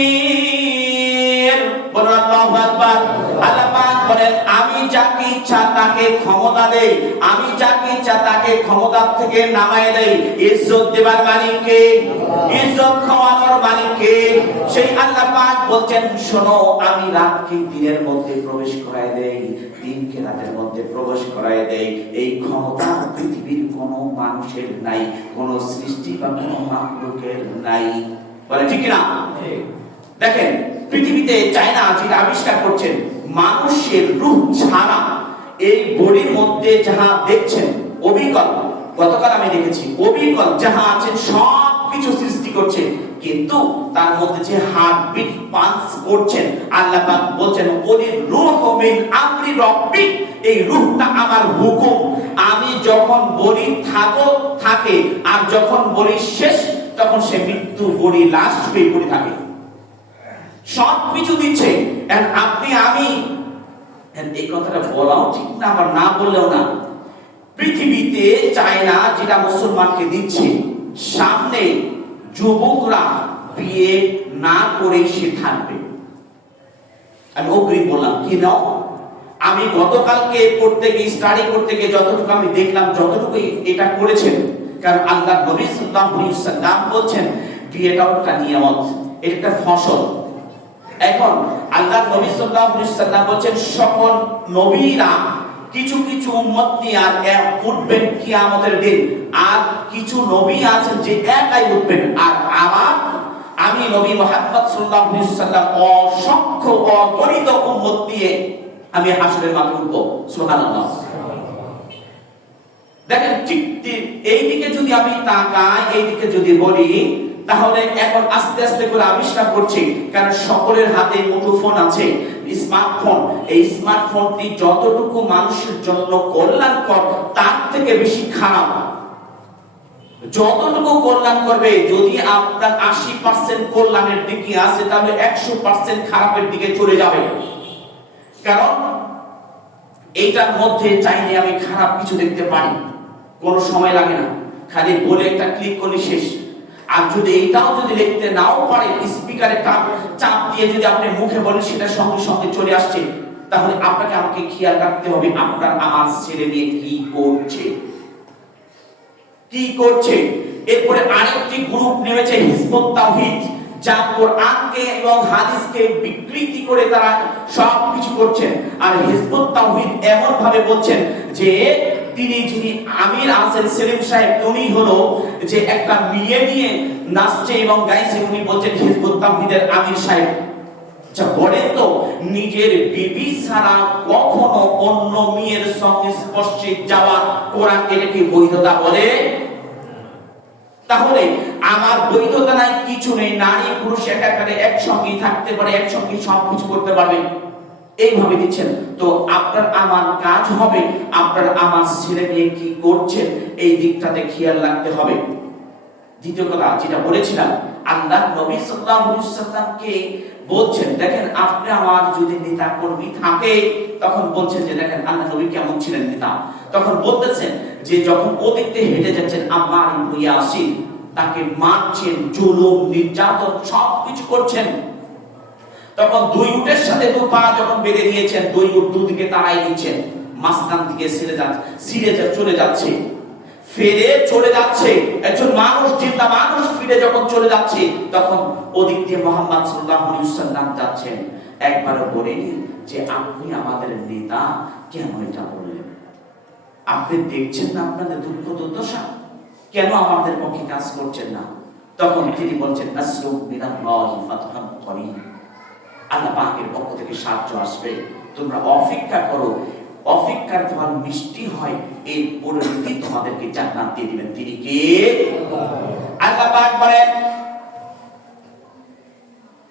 বলুন আল্লাহু আকবার। আল্লাহ পাক বলেন আমি যাকে ইচ্ছা তাকে ক্ষমতা দেই, আমি যাকে ইচ্ছা তাকে ক্ষমতা থেকে নামায় দেই। ইজ্জত দেবার মালিক কে? ইজ্জত খাওয়ানোর মালিক কে? সেই আল্লাহ পাক বলছেন শোনো আমি রাতকে দিনের মধ্যে প্রবেশ করায় দেই, দিনকে রাতের মধ্যে প্রবেশ করায় দেই। এই ক্ষমতা পৃথিবীর কোনো মানুষের নাই, কোনো সৃষ্টি বা কোনো মাখলুকের নাই। বলে ঠিক না? দেখেন পৃথিবীতে চায়না যেটা আবিষ্কার করছেন, মানুষের রূহ ছাড়া এই বডির মধ্যে যাহা দেখছেন অবিকল, গতকাল আমি দেখেছি অবিকল যাহা আছে সব কিছু সৃষ্টি করছে, কিন্তু তার মধ্যে যে হার্টবিট পাঞ্চ করছেন আল্লাহ পাক বলছেন ওলির রূহ মিন আমরি রব্বি, এই রূহটা আমার হুকুম। আমি যখন বলি থাকে আর যখন বলি শেষ তখন সে মৃত্যু বলি লাস্ট হয়ে পড়ে থাকে, সব কিছু দিচ্ছে। আপনি আমি এই কথাটা বলাও ঠিক না, আবার না বললেও না। পৃথিবীতে চায়না যেটা মুসলমানকে দিচ্ছে, সামনে যুবকরা বিয়ে না করে সে থাকবে। আমি অগ্রিম বললাম কি নাও, আমি গতকালকে পড়তে গিয়ে স্টাডি করতে গিয়ে যতটুকু আমি দেখলাম, যতটুকু এটা করেছেন, কারণ আল্লাহ নবী সাল্লাল্লাহু আলাইহি ওয়াসাল্লাম বলছেন বিয়েটা একটা নিয়ামত, এটা একটা ফসল। এখন আল্লাহ নবী সাল্লাল্লাহু আলাইহি ওয়াসাল্লাম বলেন সকল নবীরা কিছু কিছু উম্মত নিয়ে আর উঠবেন কিয়ামতের দিন, আর কিছু নবী আছেন যে একাই উঠবেন, আর আমি নবী মুহাম্মদ সাল্লাল্লাহু আলাইহি ওয়াসাল্লাম অসংখ্য অগণিত উম্মত নিয়ে আমি হাসরের মাঠে উঠব। সুবহানাল্লাহ। দেখেন ঠিক এইদিকে যদি আমি তাকাই, এইদিকে যদি বলি, তাহলে এখন আস্তে আস্তে করে আবিষ্কার করছে, কারণ সকলের হাতে মুঠোফোন আছে, স্মার্টফোন। এই স্মার্টফোনটি যতটুকু মানুষের জন্য কল্যাণকর তার থেকে বেশি খারাপ। যতটুকু কল্যাণ করবে, যদি আপনার 80% কল্যাণের দিকে আছে তাহলে 100% খারাপের দিকে চলে যাবে। কারণ এইটার মধ্যে চাইলে আমি খারাপ কিছু দেখতে পারি, কোনো সময় লাগে না। খালি বলে একটা ক্লিক করলে শেষ। আর যদি এইটাও যদি লিখতে নাও পারে, স্পিকারে চাপ দিয়ে যদি আপনি মুখে বলেন সেটা সঙ্গে সঙ্গে চলে আসছে, তাহলে আপনাকে আমাকে খেয়াল রাখতে হবে আপনার আমার ছেলে নিয়ে কি করছে, কি করছে। এরপরে আরেকটি গ্রুপ নেমেছে হিজবুত তাওহীদ, যা কোরআনকে এবং হাদিসকে বিকৃতি করে তারা সবকিছু করছেন। আর হিজবুত তাওহীদ এমন ভাবে বলছেন যে তিনি যিনি আমির আছেন সেলিম সাহেব, উনি হলো যে একটা মেয়ে নিয়ে নাচছে এবং গাইছে, উনি বলছেন হিজবুত তাওহীদের আমির সাহেব। আচ্ছা বলেন তো, নিজের বিবি ছাড়া কখনো অন্য মেয়ের সংস্পর্শে যাওয়া কোরআন এটাকে বৈধতা বলে? তাহলে আমার বৈধতা নাই, কিছু নেই, নারী পুরুষ একাকারে একসঙ্গে থাকতে পারে, একসঙ্গে সবকিছু করতে পারবে, এইভাবে দিচ্ছেন। তো আপনার আমার কাজ হবে আপনার আমার ছেলে নিয়ে কি করছেন এই দিকটাতে খেয়াল রাখতে হবে। দ্বিতীয় কথা যেটা বলেছিলাম, আল্লাহ নবী সাল্লাল্লাহু আলাইহি ওয়াসাল্লামকে বলছেন, দেখেন আপনি আমার যদি নেতা কর্মী থাকে, তখন বলছেন যে দেখেন আল্লাহ নবী কেমন ছিলেন নেতা, তখন বলতেছেন যে যখন ওদিকে হেঁটে যাচ্ছেন আম্মার ইবনে ইয়াসির, তাকে মারছেন, জুলুম নির্যাতন সবকিছু করছেন, তখন দুই উটের সাথে দু পা যখন বেঁধে দিয়েছেন, দুই উট দুদিকে তাড়াই দিচ্ছেন, মাঝখান দিকে চলে যাচ্ছে, ফিরে চলে যাচ্ছে, একজন মানুষ জিন্দা মানুষ ফিরে যখন চলে যাচ্ছে, তখন ওদিক দিয়ে মুহাম্মদ সাল্লাল্লাহু আলাইহি ওয়াসাল্লাম যাচ্ছেন। একবারও বলেনি যে আপনি আমাদের নেতা, কেন এটা বললেন? আপনি দেখছেন না আপনাদের দুঃখ দুর্দশা, কেন আমাদের পক্ষে কাজ করছেন না? তখন তিনি বলছেন নাসরু মিনাল্লাহি ফাতহুন করিম, আল্লাহ পাকের পক্ষ থেকে সাহায্য আসবে, তোমরা অপেক্ষা করো, অপেক্ষার ফল মিষ্টি হয়, এই পরিণতি তোমাদেরকে জান্নাত দিয়ে দিবেন। তিনি কে? আল্লাহ পাক বলেন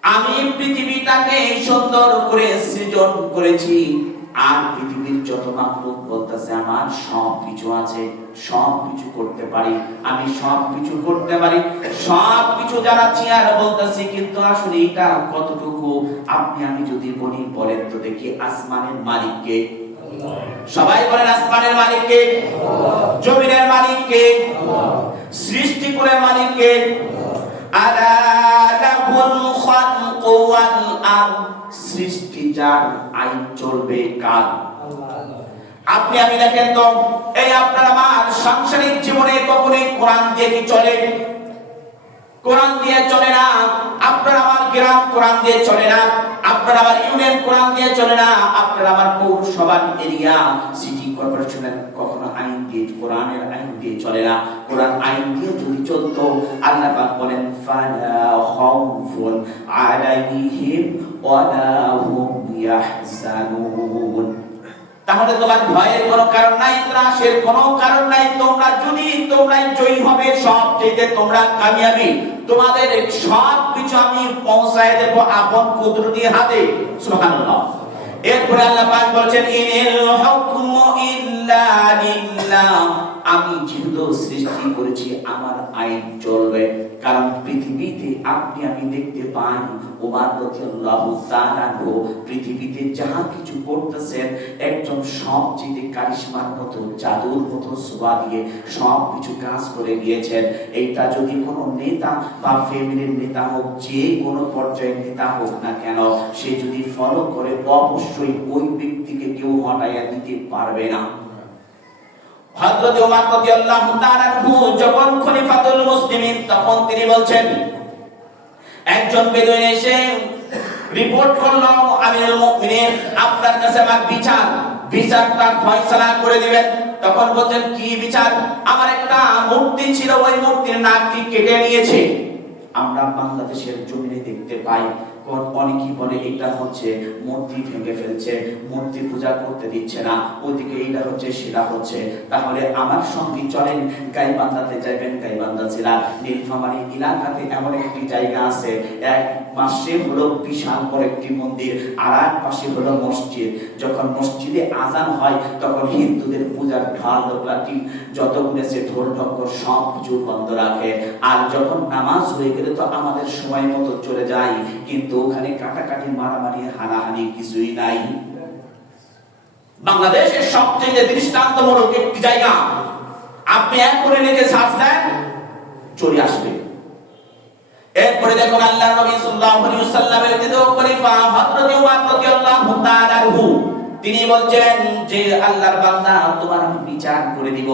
আমি পৃথিবীটাকে সুন্দর করে সৃজন করেছি, আর পৃথিবীর যত মাখলুক বলতেছে আমার সব কিছু আছে, সব কিছু করতে পারি, আমি সব কিছু করতে পারি, সব কিছু জানাচ্ছি আর বলতেছি, কিন্তু আসলে এটা কতটুকু আপনি আমি যদি বলি, বলেন তো দেখি আসমানের মালিক কে? সবাই বলেন আসমানের মালিক কে? জমিনের মালিক কে? সৃষ্টি করে মালিক কে? আলা লাহুল খালকু ওয়াল আমর, সৃষ্টি যার, আইন চলবে কার? আপনি আমি দেখেন তো, এই আপনার আমার সাংসারিক জীবনে কখনোই কোরআন দিয়ে কি চলে? কোরআন দিয়ে চলে না। আপনার আমার গ্রাম কোরআন দিয়ে চলে না, আপনার আমার ইউনিয়ন কোরআন দিয়ে চলে না, আপনার আমার পৌরসভা এরিয়া সিটি কর্পোরেশনের কখনো আইন দিয়ে, কোরআনের আইন দিয়ে চলে না। কোরআন আইন দিয়ে যদি চলতো, আল্লাহ পাক বলেন ফালা খাউফুন আলাইহিম ওয়ালা হুম ইয়াহজানুন, তাহলে তোমার ভয়ের কোনো কারণ নাই, ত্রাসের কোনো কারণ নাই, তোমরা যদি তোমরাই জয়ী হবে, সব চাইতে তোমরা কামিয়াবি, তোমাদের সব কিছু আমি পৌঁছায় দেব আপন কুদরতি হাতে। সুবহানাল্লাহ। এরপরে আল্লাহ পাক বলেন ইনিল হুকমু ইল্লা লিল্লাহ, আমি যেহেতু সৃষ্টি করেছি আমার আইন চলবে। কারণ পৃথিবীতে আপনি আমি দেখতে পাই ওমর রাদিয়াল্লাহু তাআলা পৃথিবীতে যাহা কিছু করতেছেন, একজন সবচেয়ে কারিশমার মতো, জাদুর মতো ছোঁয়া দিয়ে সব কিছু কাজ করে দিয়েছেন। এইটা যদি কোনো নেতা বা ফ্যামিলির নেতা হোক, যে কোনো পর্যায়ের নেতা হোক না কেন, সে যদি ফলো করে অবশ্যই ওই ব্যক্তিকে কেউ হটাইয়া দিতে পারবে না। হযরত ওমর রাদিয়াল্লাহু তাআলা যখন খলিফাতুল মুসলিমিন, তখন তিনি বলছেন, একজন বেদুইন এসে রিপোর্ট করলো আমিরুল মুমিনিন আপনার কাছে আমার বিচারটা ফয়সালা করে দিবেন। তখন বলছেন কি বিচার? আমার একটা মূর্তি ছিল, ওই মূর্তির নাকটি কেটে নিয়েছে। আমরা বাংলাদেশের জমিনে দেখতে পাই অনেকেই বলে এটা হচ্ছে মূর্তি ভেঙে ফেলছে, মূর্তি পূজা করতে দিচ্ছে না, ওইদিকে এটা হচ্ছে সেটা হচ্ছে। তাহলে আমার সঙ্গে চলেন, গাইবান্ধাতে যাবেন, গাইবান্ধা জেলা নীলফামারী এলাকাতে এমন একটি জায়গা আছে, এক পাশে হলো বিশাল বড় একটি মন্দির, আর এক পাশে হলো মসজিদ। যখন মসজিদে আজান হয়, তখন হিন্দুদের পূজার ঢাল ডোকলাটি যতগুলো আছে ঢোল ঢক্কর সব কিছু বন্ধ রাখে। আর যখন নামাজ হয়ে গেলে তো আমাদের সময় মতো চলে যায়, কিন্তু ওখানে কাটাকাটি, মারামারি, হানাহানি কিছুই নাই। বাংলাদেশের সবচেয়ে দৃষ্টান্তমূলক একটি জায়গা আপনি এক করে লিখে সার্চ দেন, চলে আসবে। এরপরে দেখুন আল্লাহ নবী সাল্লাল্লাহু আলাইহি ওয়াসাল্লামের দ্বিতীয় খলিফা হযরত উমর রাদিয়াল্লাহু তাআলা আনহু, তিনি বলছেন যে আল্লাহর বান্দা, তোমার আমি বিচার করে দিব।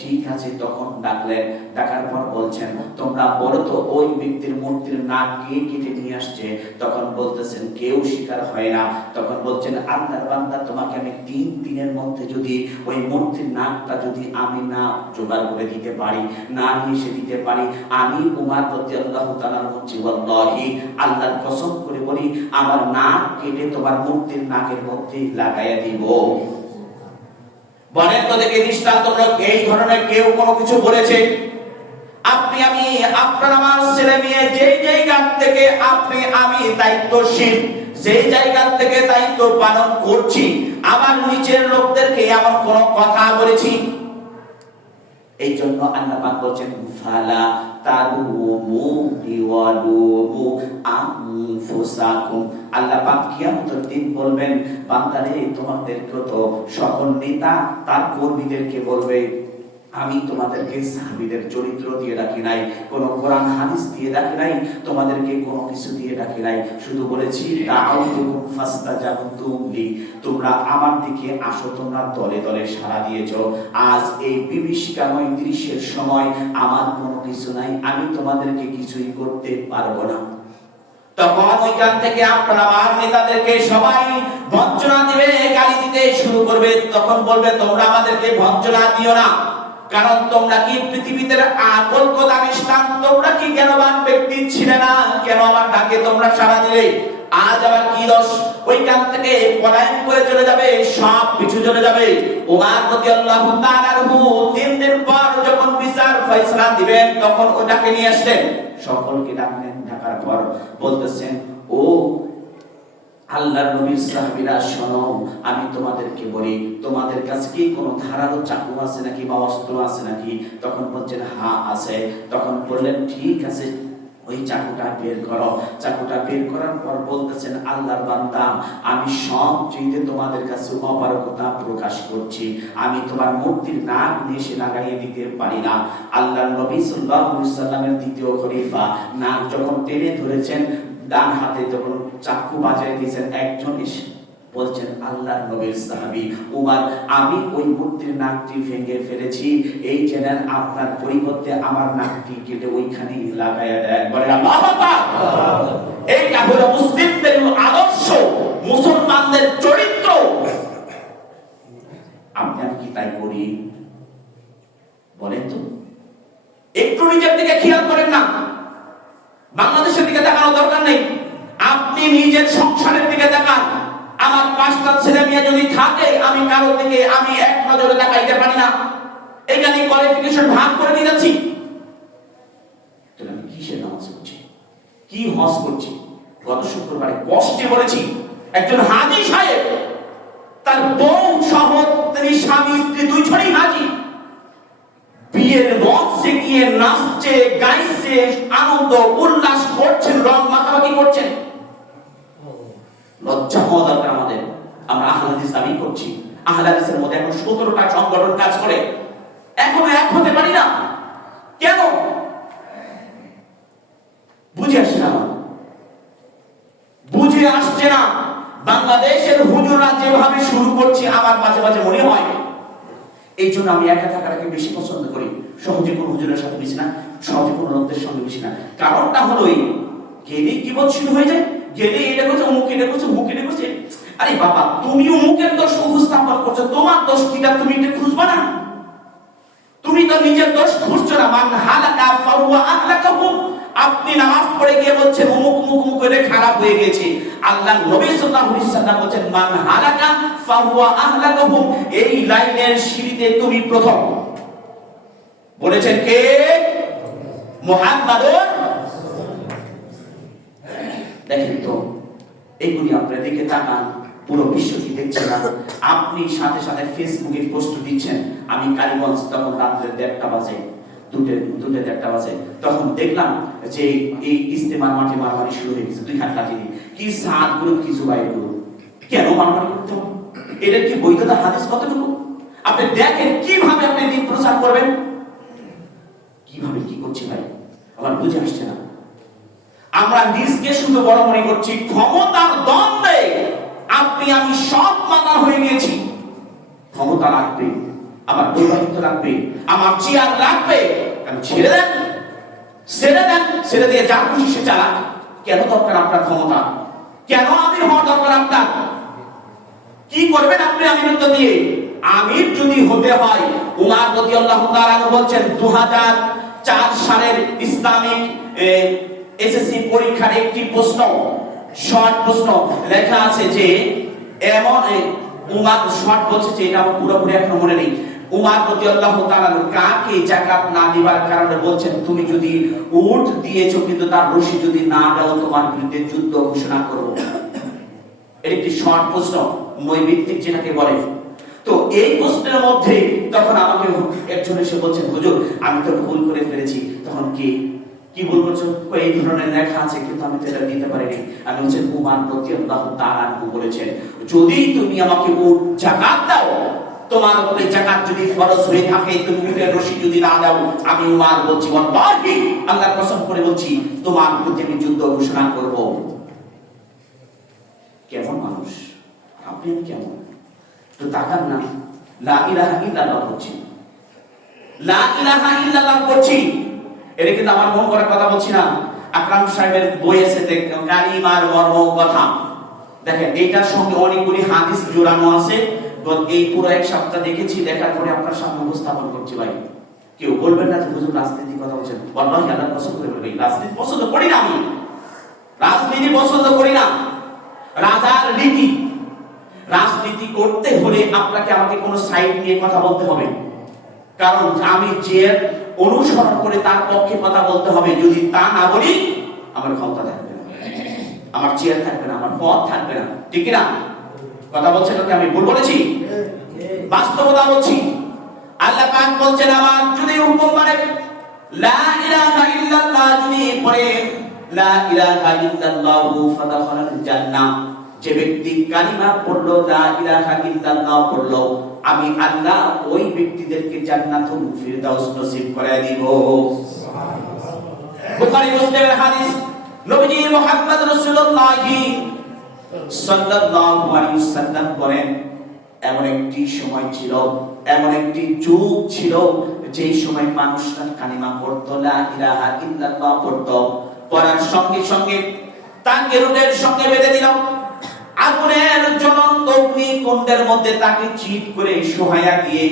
ঠিক আছে, তখন ডাকলেন, ডাকার পর বলছেন, তোমরা বলো তো ওই ব্যক্তির মূর্তির নাক কে কেটে নিয়ে আসছে? তখন বলতেছেন কেউ স্বীকার হয় না। তখন বলছেন, আল্লাহর বান্দা, তোমাকে আমি 3 দিনের মধ্যে যদি ওই মূর্তির নাকটা যদি আমি না জোগাড় করে দিতে পারি, না নিয়ে এসে দিতে পারি, আমি উমর রাদিয়াল্লাহু তাআলা বলছি, ওয়াল্লাহি, আল্লাহর কসম করে বলি, আমার নাক কেটে তোমার মূর্তির নাকের মধ্যে লাগাইয়া দিব। বলেন তো দেখে দৃষ্টান্তমূলক এই ধরনের কেউ কোনো কিছু বলেছে? আপনি আমি, আপনার আমার ছেলে মেয়ে যেই জায়গা থেকে আপনি আমি দায়িত্বশীল, যেই জায়গা থেকে দায়িত্ব পালন করছি, আমার নিচের লোকদেরকে এমন কোন কথা বলেছি? এই জন্য আল্লাহ পাক বলেন, ফালা তালুমু ওয়ালুমু আনফুসাকুম। আল্লাহ পাক কিয়ামতের দিন বলবেন, বান্দারে, তোমাদেরকে তো সকল নেতা তার কর্মীদেরকে বলবে, আমি তোমাদেরকে সাহাবীদের চরিত্র দিয়ে রাখি নাই, কোন কোরআন হাদিস দিয়ে রাখি নাই, তোমাদেরকে কোনো কিছু দিয়ে রাখি নাই, শুধু বলেছি দাউতুকুম ফাস্তাজাবতুম লি, তোমরা আমার দিকে আসো, তোমরা দলে দলে সাড়া দিয়েছো। আজ এই বিভীষিকাময় দৃশ্যের সময় আমার কোনো কিছু নাই, আমি তোমাদেরকে কিছুই করতে পারবো না। তখন ওইখান থেকে আপনারা আমার নেতাদেরকে সবাই ভৎসনা দিবে, গালি দিতে শুরু করবে। তখন বলবে, তোমরা আমাদেরকে ভৎসনা দিও না, কারণ তোমরা কি পৃথিবীতে আকল দানিশতান, তোমরা কি জ্ঞানবান ব্যক্তি ছিলে না? কেন আমার ডাকে তোমরা সাড়া দিলে? আজ আবার কি দোষ? ওইখান থেকে পলায়ন করে চলে যাবে, সব কিছু চলে যাবে। ওমর রাদিয়াল্লাহু তাআলা আনহু 3 দিন পর যখন বিচার ফয়সালা দিবেন, তখন ওটাকে নিয়ে আসলেন, সকলকে ডাকলেন। ডাকার পর বলতেছেন, ও আল্লাহর নবীর সাহাবীরা, শোনো, আমি তোমাদেরকে বলি, তোমাদের কাছে কি কোনো ধারালো চাকু আছে নাকি, বা অস্ত্র আছে নাকি? তখন বলছেন, হ্যাঁ আছে। তখন বললেন, ঠিক আছে, ওই চাকুটা বের করো। চাকুটা বের করার পর বলতেছেন, আল্লাহর বান্দা, আমি সব চাইতে তোমাদের কাছে অপারগতা প্রকাশ করছি, আমি তোমার মূর্তির নাক নিয়ে লাগাইয়ে দিতে পারি না। আল্লাহর নবী সাল্লাল্লাহু আলাইহি ওয়াসাল্লামের দ্বিতীয় খলিফা নাক যখন টেনে ধরেছেন, ডান হাতে যখন চাকু বাজায় দিয়েছেন, একজন এসে বলছেন, আল্লাহর নবীর সাহাবী উমর, আমি ওই মূর্তির নাকটি ভেঙে ফেলেছি, এই জেনেন আপনার পরিবর্তে আমার নাকটি কেটে ওইখানে লাগাইয়া দেন। বলেন আল্লাহু আকবার। এইটা হলো মুসলিমদের আদর্শ, মুসলমানদের চরিত্র। আপনি আমি কি তাই করি? বলেন তো, একটু নিজের দিকে খেয়াল করেন না? বাংলাদেশের দিকে তাকানোর দরকার নেই, আপনি নিজের সংসারের দিকে তাকান। আমার 5টা ছেলে মেয়ে যদি থাকে, আমি কারোর দিকে আমি এক নজরে তাকাইতে পারি না। এখানে কোয়ালিফিকেশন ভাগ করে দিয়ে যাচ্ছি। আমি কিসের নামাজ পড়ছি, কি হজ করছি? গত শুক্রবারে কষ্টে বলেছি, একজন হাজী সাহেব, তার বউ সহ তিনি স্বামী স্ত্রী 2 জনই হাজী, বিয়ের মঞ্চে গিয়ে নাচছে, গাইছে, আনন্দ উল্লাস করছেন, রং মাখামাখি করছেন। লজ্জা হওয়া দরকার আমাদের। আমরা আহলে হাদিস দাবি করছি, আহলে হাদিসের মধ্যে এখন 17টা সংগঠন কাজ করে, এখনো এক হতে পারি না। কেন? বুঝে আসছে না, বুঝে আসছে না। বাংলাদেশের হুজুররা যেভাবে শুরু করছে, আমার মাঝে মাঝে মনে হয়, এই জন্য আমি একা থাকাটাকে বেশি পছন্দ করি। সহজে কোনো হুজুরের সাথে মিশি না, সহজে কোনো লোকদের সঙ্গে মিশি না। কারণটা হলো এই, গেলেই কি শুরু হয়ে যায়, গেলে এটা করছে, অমুক এটা করছে, অমুক এটা করছে। আরে বাবা, তুমি অমুকের দোষ উপস্থাপন করছো, তোমার দোষ কিটা তুমি এটা খুঁজবা না? তুমি তো নিজের দোষ খুঁজছো না। মান হালাকা ফাহুয়া আহলাকাহু। আপনি নামাজ পড়ে গিয়ে বলছেন অমুক অমুক অমুক করে খারাপ হয়ে গেছে। আল্লাহর নবী সাল্লাল্লাহু আলাইহি ওয়াসাল্লাম বলেন, মান হালাকা ফাহুয়া আহলাকাহু। এই লাইনের সিঁড়িতে তুমি প্রথম। বলেছেন কে? মুহাম্মাদুর। দেখেন তো, এইগুলি আপনার দিকে তাকান, পুরো বিশ্ব কি দেখছে না? আপনি সাথে সাথে ফেসবুকে পোস্ট দিচ্ছেন, আমি কালীগঞ্জ, তখন রাত্রে 1:30 বাজে, 2:30 বাজে, তখন দেখলাম যে এই ইস্তেমার মাঠে মারামারি শুরু হয়ে গেছে। 2 হাত লাঠি দিয়ে কি সাত গ্রুপ কি জুবাইর গ্রুপ, কেন মারামারি করতে হবে? এটা কি বৈধতা? হাদিস কতটুকু? আপনি দেখেন কিভাবে আপনি দিন প্রচার করবেন, কিভাবে কি করছি ভাই আমার বুঝে আসছে না। আমরা নিজকে শুধু বড় মনে করছি, ক্ষমতার দ্বন্দ্বে আপনি আমি সব মাথা হয়ে গেছি। ক্ষমতা লাগবে, আমার বৈবাহিক লাগবে, আমার চেয়ার লাগবে, আমি ছেড়ে দেন, ছেড়ে দেন, ছেড়ে দিয়ে যা খুশি সে চালাক। কেন দরকার আপনার ক্ষমতা? কেন আমির হওয়া দরকার আপনার? কি করবেন আপনি আমিরত্ব দিয়ে? আমির যদি হতে হয়, উমর রাদিয়াল্লাহু তাআলা বলছেন 2004 সালের ইসলামিক এসএসসি পরীক্ষার একটি প্রশ্ন, শর্ট প্রশ্ন লেখা আছে যে এমন উমর শর্ট বলছে যে এটা পুরোপুরি এখনো মনে নেই। উমর রাদিয়াল্লাহু তাআলা কাকে যাকাত না দিবার কারণে বলছেন তুমি যদি উট দিয়েছো কিন্তু তার রশি যদি না দাও তোমার বিরুদ্ধে যুদ্ধ ঘোষণা করব। এর একটি শর্ট প্রশ্ন, মই ভিত্তিক যেটাকে বলে। তো এই প্রশ্নের মধ্যে তখন আমাকে একজন এসে বলছেন হুজুর আমি তো ভুল করে ফেলেছি। তখন কি ভুল করছো? এই ধরনের লেখা আছে কিন্তু আমি তো এটা দিতে পারিনি। আমি বলছেন উমর রাদিয়াল্লাহু তাআলা বলেছেন যদি তুমি আমাকে উট যাকাত দাও, তোমার উপরে যাকাত যদি ফরজ হয়ে থাকে, তুমি উটের রশি যদি না দাও, আমি উমর বলছি ওয়াল্লাহি আল্লাহর কসম করে বলছি তোমার বিরুদ্ধে আমি যুদ্ধ ঘোষণা করব। কেমন মানুষ আপনি, কেমন? তো তাকান না, লা ইলাহা ইল্লাল্লাহ বলছি, লা ইলাহা ইল্লাল্লাহ বলছি। এটা কিন্তু আমার মন করার কথা বলছি না। আকরাম সাহেবের বই আছে কালিমার মর্ম কথা, দেখেন এইটার সঙ্গে অনেকগুলি হাদিস জোড়ানো আছে। এই পুরো এক সপ্তাহ দেখেছি, দেখার পরে আপনার সামনে উপস্থাপন করছি। ভাই কেউ বলবেন না যে হুজুর রাজনীতি কথা বলছেন, ওয়াল্লাহি আল্লাহ পছন্দ করে বলবেন। রাজনীতি পছন্দ করি না আমি, রাজনীতি পছন্দ করি না। রাজার নীতি, রাজনীতি করতে হলে আপনাকে আমাকে কোন সাইড নিয়ে কথা বলতে হবে, কারণ আমি যে অনুসরণ করে তার পক্ষে কথা বলতে হবে। যদি তা না বলি আমার ক্ষমতা থাকবে না, আমার চেয়ার থাকবে না, আমার পদ থাকবে না। ঠিক না? কথা বলছেন লোকে আমি ভুল বলেছি? বাস্তবতা বলছি। আল্লাহ পাক বলছেন আমার যদি হুকুম মানে লা ইলাহা ইল্লাল্লাহ যদি পড়ে লা ইলাহা ইল্লাল্লাহু ফাদাখালাল জান্নাহ, যে ব্যক্তি কালিমা পড়লো লা ইলাহা ইল্লাল্লাহ পড়লো, আমি আল্লাহ ওই ব্যক্তিদেরকে জান্নাতুল ফিরদাউস নসিব করে দিব। সুবহানাল্লাহ। বুখারী মুসলিমের হাদিস, নবীজি মুহাম্মদ রাসূলুল্লাহ সাল্লাল্লাহু আলাইহি ওয়াসাল্লাম বলেন এমন একটি সময় ছিল, এমন একটি যুগ ছিল যেই সময় মানুষরা কালিমা পড়তো, লা ইলাহা ইল্লাল্লাহ পড়তো, পড়ার সঙ্গে সঙ্গে তাকে রুটের সঙ্গে বেঁধে দিল, আগুনের জ্বলন্ত অগ্নিকুণ্ডের মধ্যে তাকে চিৎ করে শোহায়া দিয়ে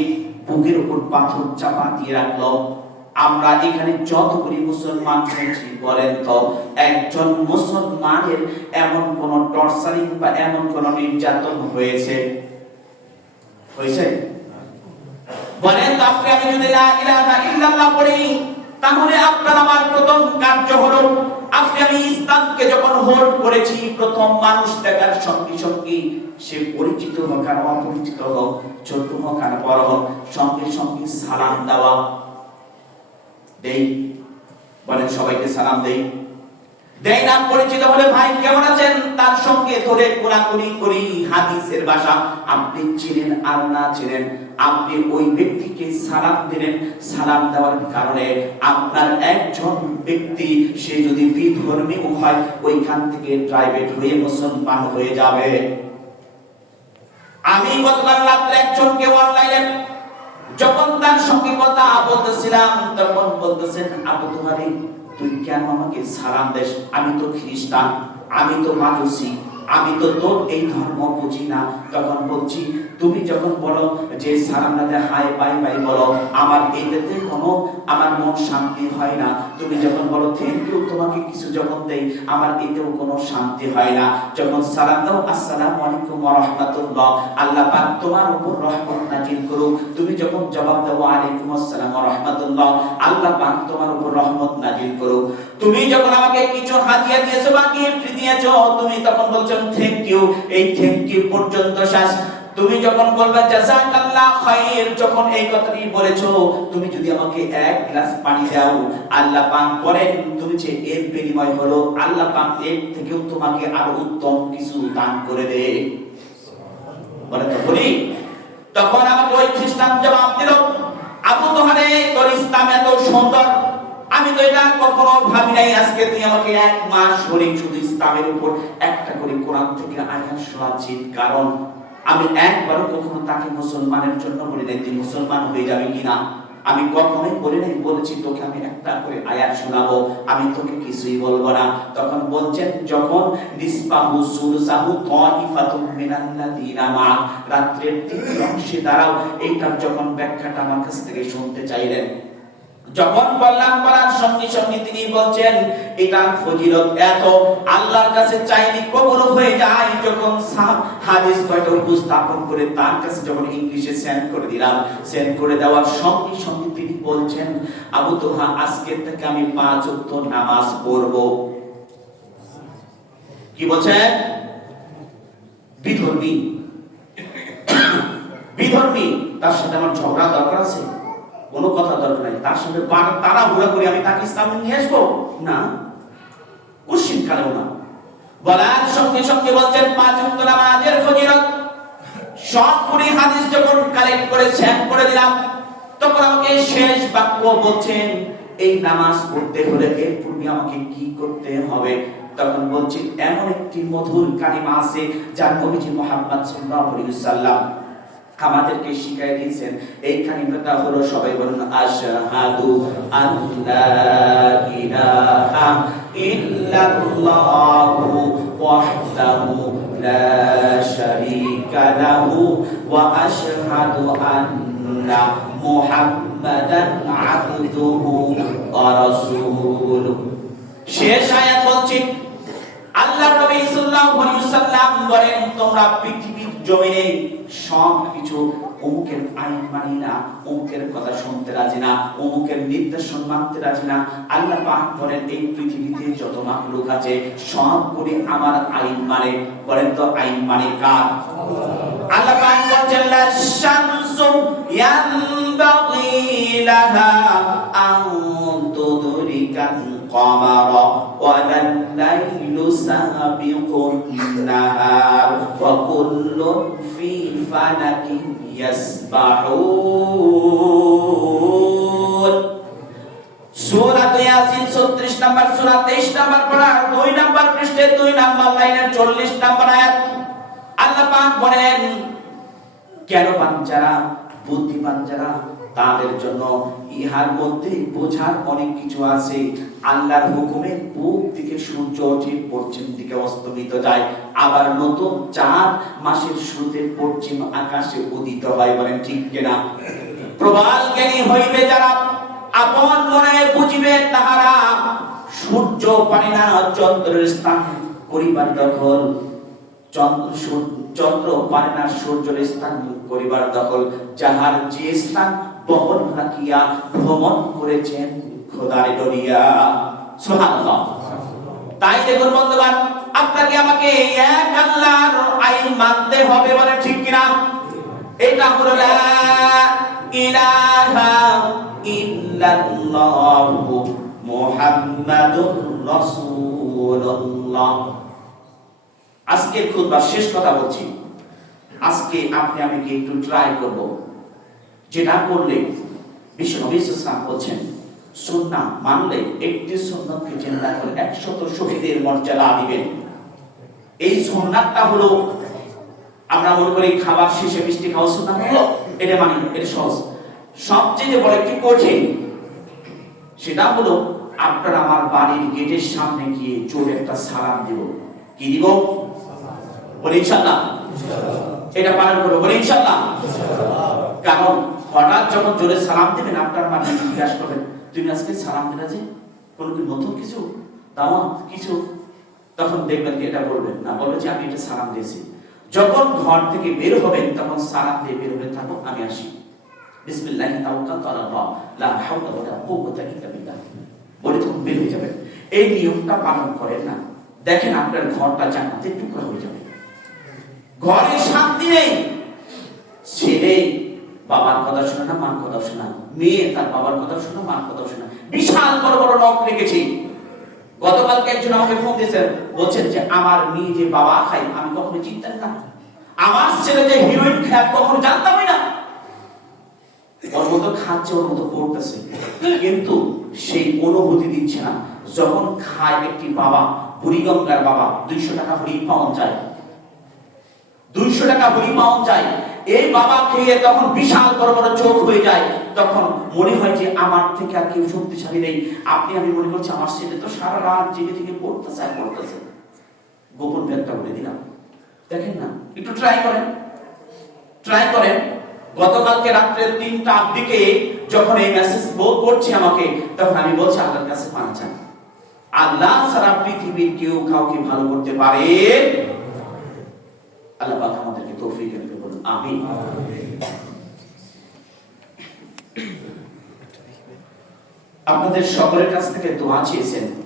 বুকের উপর পাথর চাপা দিয়ে রাখলো। আমরা এখানে যতগুলি মুসলমান হয়েছি বলেন তো একজন মুসলমানের এমন কোন টর্চারিং বা এমন কোন নির্যাতন হয়েছে? বলেন তো আপনি আমি যদি লা ইলাহা ইল্লাল্লাহ পড়ি তাহলে আপনার আমার প্রথম কার্য হলো, আপনি আমি ইসলামকে যখন হোল্ড করেছি প্রথম মানুষ দেখার সঙ্গে সঙ্গে সে পরিচিত হোক আর অপরিচিত হোক, ছোট হোক আর বড় হোক, সঙ্গে সঙ্গে সালাম দেওয়া। দেই, বলেন সবাইকে সালাম দেই, দেই না? পরিচিত হলে ভাই কেমন আছেন তার সঙ্গে ধরে কোলাকুলি করি। হাদিসের ভাষা, আপনি চিনেন আর না চিনেন আপনি ওই ব্যক্তিকে সালাম দিলেন। সালাম দেওয়ার কারণে আপনার একজন ব্যক্তি সে যদি বিধর্মী হয় ওইখান থেকে প্রাইভেট হয়ে মুসলমান হয়ে যাবে। আমি গতকাল রাত্রে একজনকে অনলাইনে যখন তার সঙ্গে কথা বলতেছিলাম তখন বলতেছেন আবু তুহারি তুই কেন আমাকে সালাম দেস? আমি তো খ্রিস্টান, আমি তো মাজুসি, আমি তো তোর এই ধর্ম বুঝি না। তখন বলছি তুমি যখন বলো যে সালাম না দে হাই বাই বাই বলো, আমার এটাতে কোনো আমার মন শান্তি হয় না। তুমি যখন বলো থ্যাংক ইউ তোমাকে কিছু যখন দেই আমার এতেও কোনো শান্তি হয় না। যখন সালাম দাও আসসালামু আলাইকুম ওয়া রাহমাতুল্লাহ, আল্লাহ পাক তোমার উপর রহমত নাজিল করুক, তুমি যখন জবাব দাও আলাইকুম আসসালাম ওয়া রাহমাতুল্লাহ, আল্লাহ পাক তোমার উপর রহমত নাজিল করুক। তুমি যখন আমাকে কিছু হাদিয়া দিয়েছো বা গিফট দিয়েছো তুমি তখন বলছো থ্যাংক ইউ, এই থ্যাংক ইউ পর্যন্ত শেষ। তুমি যখন বলবে জাযাকাল্লাহ খাইর, যখন এই কথাটি বলেছো তুমি যদি আমাকে এক গ্লাস পানি দাও আল্লাহ পাক বলেন তুমি যে এর বিনিময় হলো আল্লাহ পাক এর থেকেও তোমাকে আরো উত্তম কিছু দান করে দেয়। বলে তো বলি। তখন আমাকে ওই খ্রিস্টান জবাব দিল, আবু তোহারে তোর ইসলাম এত সুন্দর, আমি তো এটা কখনো ভাবি নাই। আজকে তুই আমাকে 1 মাস ধরে শুধু ইসলামের উপর একটা করে কোরআন থেকে আয়াত শোনাচ্ছিস, কারণ আমি একবারও কখনো তাকে মুসলমানের জন্য বলি নাই তুই মুসলমান হয়ে যাবে কিনা। আমি কখনোই বলি নাই, বলেছি তোকে আমি একটা করে আয়াত শোনাবো, আমি তোকে কিছুই বলবো না। তখন বলছেন, যখন নিসবাহু সুলসাহু তাইফাতুম মিনাল্লাযিনা মা, রাত্রের 3 অংশে দাঁড়াও, এইটার যখন ব্যাখ্যাটা আমার কাছ থেকে শুনতে চাইলেন, যখন বললাম, বলার সঙ্গে সঙ্গে তিনি বলছেন এটার ফজিলত এত, আল্লাহর কাছে চাইলে কবুল হয়ে যায়। যখন হাদিস কয়টা উপস্থাপন করে তার কাছে যখন ইংলিশে সেন্ড করে দিলাম, সেন্ড করে দেওয়ার সঙ্গে সঙ্গে তিনি বলছেন, আবু তোহা আজকে থেকে আমি 5 ওয়াক্ত নামাজ পড়ব। কি বলছেন? বিধর্মী, বিধর্মী, তার সাথে আমার ঝগড়া দরকার আছে? কোনো কথা দরকার নাই। তার সাথে তাড়াহুড়া করে আমি তাকে ইসলামে নিয়ে আসবো না, কুশিন কালেও না। বলার সঙ্গে সঙ্গে বলছেন 5 ওয়াক্ত নামাজের ফজিলত। সবগুলি হাদিস যখন কালেক্ট করে সেন্ড করে দিলাম, তখন আমাকে শেষ বাক্য বলছেন, এই নামাজ পড়তে হলে এর পূর্বে আমাকে কি করতে হবে? তখন বলছি, এমন একটি মধুর কালিমা আছে যা নবীজি মুহাম্মদ সাল্লাল্লাহু আলাইহি ওয়াসাল্লাম আমাদেরকে শিখিয়ে দিয়েছেন। এই কালিমাটা হলো, সবাই বলুন, আশহাদু আল্লা ইলাহা ইল্লাল্লাহু ওয়াহদাহু লা শারীকা লাহু ওয়া আশহাদু আন্না মুহাম্মাদান আবদুহু ওয়া রাসূলুহু। শেষ আয়াত বলছি, আল্লাহ নবী সাল্লাল্লাহু আলাইহি ওয়াসাল্লাম বলেন, তোমরা পৃথিবীর জমিনে সব কিছু অমুকের আইন মানি না, অমুকের কথা শুনতে রাজি না, অমুকের নির্দেশন মানতে রাজি না। আল্লাহ পাক বলেন, এই পৃথিবীতে যত মাখলুক আছে সবগুলি আমার আইন মানে। বলেন তো আইন মানে কার? আল্লাহ পাক বলেন, লা শামসু ইয়ানবাগি লাহা আন তুদরিকাল কমারা ওয়া লাল-লাইলু সাবিকুন নাহার ওয়া কুল্লুন ফি ফালাকিন ইয়াসবাহুন। সূরা ইয়াসিন 36 নম্বর সূরা, 23 নম্বর পারা, 2 নম্বর পৃষ্ঠাে 2 নম্বর লাইনের 40 নম্বর আয়াত। আল্লাহ পাক বলেন, কেন বাচ্চারা, বুদ্ধিমান যারা, তাদের জন্য ইহার মধ্যে বোঝার অনেক কিছু আছে। আল্লাহর হুকুমে পূব দিকে সূর্য ওঠে, পশ্চিম দিকে অস্তমিত যায়, আবার নতুন 4 মাসের শুরুতে পশ্চিম আকাশে উদিত হয়। বলেন ঠিক কিনা? প্রবাল জ্ঞানী হইবে যারা, আপন মনে বুঝিবে তাহারা, সূর্য পারে না চন্দ্রের স্থান করিবার দখল, চন্দ্র পারে না সূর্যের স্থান করিবার দখল, যাহার যে স্থান বহন রাখিয়া ভ্রমণ করেছেন খোদারে ডরিয়া। সুবহানাল্লাহ। তাই দেখুন বন্ধুগণ, আপনাকে আমাকে এক আল্লাহর আইন মানতে হবে। বলে ঠিক কিনা? এটা হলো লা ইলাহা ইল্লাল্লাহু মুহাম্মাদুর রাসূলুল্লাহ। আজকের খুতবা শেষ কথা বলছি। আজকে আপনি আমি কি একটু ট্রাই করব, যেটা করলে বিশ্বনবী সাল্লাল্লাহু আলাইহি ওয়াসাল্লাম বলেন, সুন্নাহ মানলে একটি সুন্নাতকে জিন্দা করে 100 শহীদের মর্যাদা দিবেন। এই সুন্নাতটা হলো, আমরা মনে করি খাবার শেষে মিষ্টি খাওয়া সুন্নাত হলো, এটা মানে এটা সহজ। সবচেয়ে বড় একটি কঠিন, সেটা হলো আপনার আমার বাড়ির গেটের সামনে গিয়ে জোরে একটা সালাম দিব। কি দিব? বলি ইনশাআল্লাহ। এটা পালন করব, বলি ইনশাআল্লাহ। কারণ হঠাৎ যখন জোরে সালাম দিবেন, আপনার মানে জিজ্ঞাসা করবেন, তুমি আজকে সালাম দিলে যে কোনো কি নতুন কিছু দাওয়াত কিছু? তখন দেখবেন কি এটা বলবেন না, বলবেন যে আমি এটা সালাম দিয়েছি। যখন ঘর থেকে বের হবেন তখন সালাম দিয়ে বের হবেন, থাকো আমি আসি, বিসমিল্লাহি তাওয়াক্কালতু আলাল্লাহ লা হাওলা ওয়ালা কুওয়াতা ইল্লা বিল্লাহ বলে তখন বের হয়ে যাবেন। এই নিয়মটা পালন করেন না, দেখেন আপনার ঘরটা জান্নাতের টুকরা হয়ে যাবে। ঘরে শান্তি নেই, ছেলে বাবার কথা শোনে না, মার কথা শোনে না, মেয়ে তার বাবার কথা শোনে, মার কথা শোনে না, বিশাল বড় বড় নখ রেখেছি। গতকালকে একজন আমাকে ফোন দিয়েছেন, বলছেন যে আমার মেয়ে যে বাবা খায় আমি কখনো চিন্তা না, আমার ছেলে যে হিরোইন খায় কখনো জানতামই না। মতো খাচ্ছে, ওর মতো পড়তেছে, কিন্তু সেই অনুভূতি দিচ্ছে না। যখন খায় একটি বাবা, বুড়িগঙ্গার বাবা, 200 টাকা হরি পাউন্ড যায়, 200 টাকা হরি পাউন্ড যায়। এই বাবা খেয়ে তখন বিশাল বড় বড় চোখ হয়ে যায়, তখন মনে হয় যে আমার থেকে আর কেউ শক্তিশালী নেই। আমি মনে করছি আমার ছেলে তো সারা রাত জেগে থেকে পড়তেছে। গোপন ব্যাগটা বলে দিলাম, দেখেন না, একটু ট্রাই করেন। গতকালকে রাত্রে 3টার দিকে যখন এই মেসেজ পড়ছে আমাকে, তখন আমি বলছি আল্লাহর কাছে পানা চান, আল্লাহ সারা পৃথিবীর কেউ কাউকে ভালো করতে পারে? আল্লাহ পাক আমাদেরকে তৌফিক দিন, বলুন আমিন। আপনাদের সকলের কাছ থেকে দোয়া চেয়েছেন।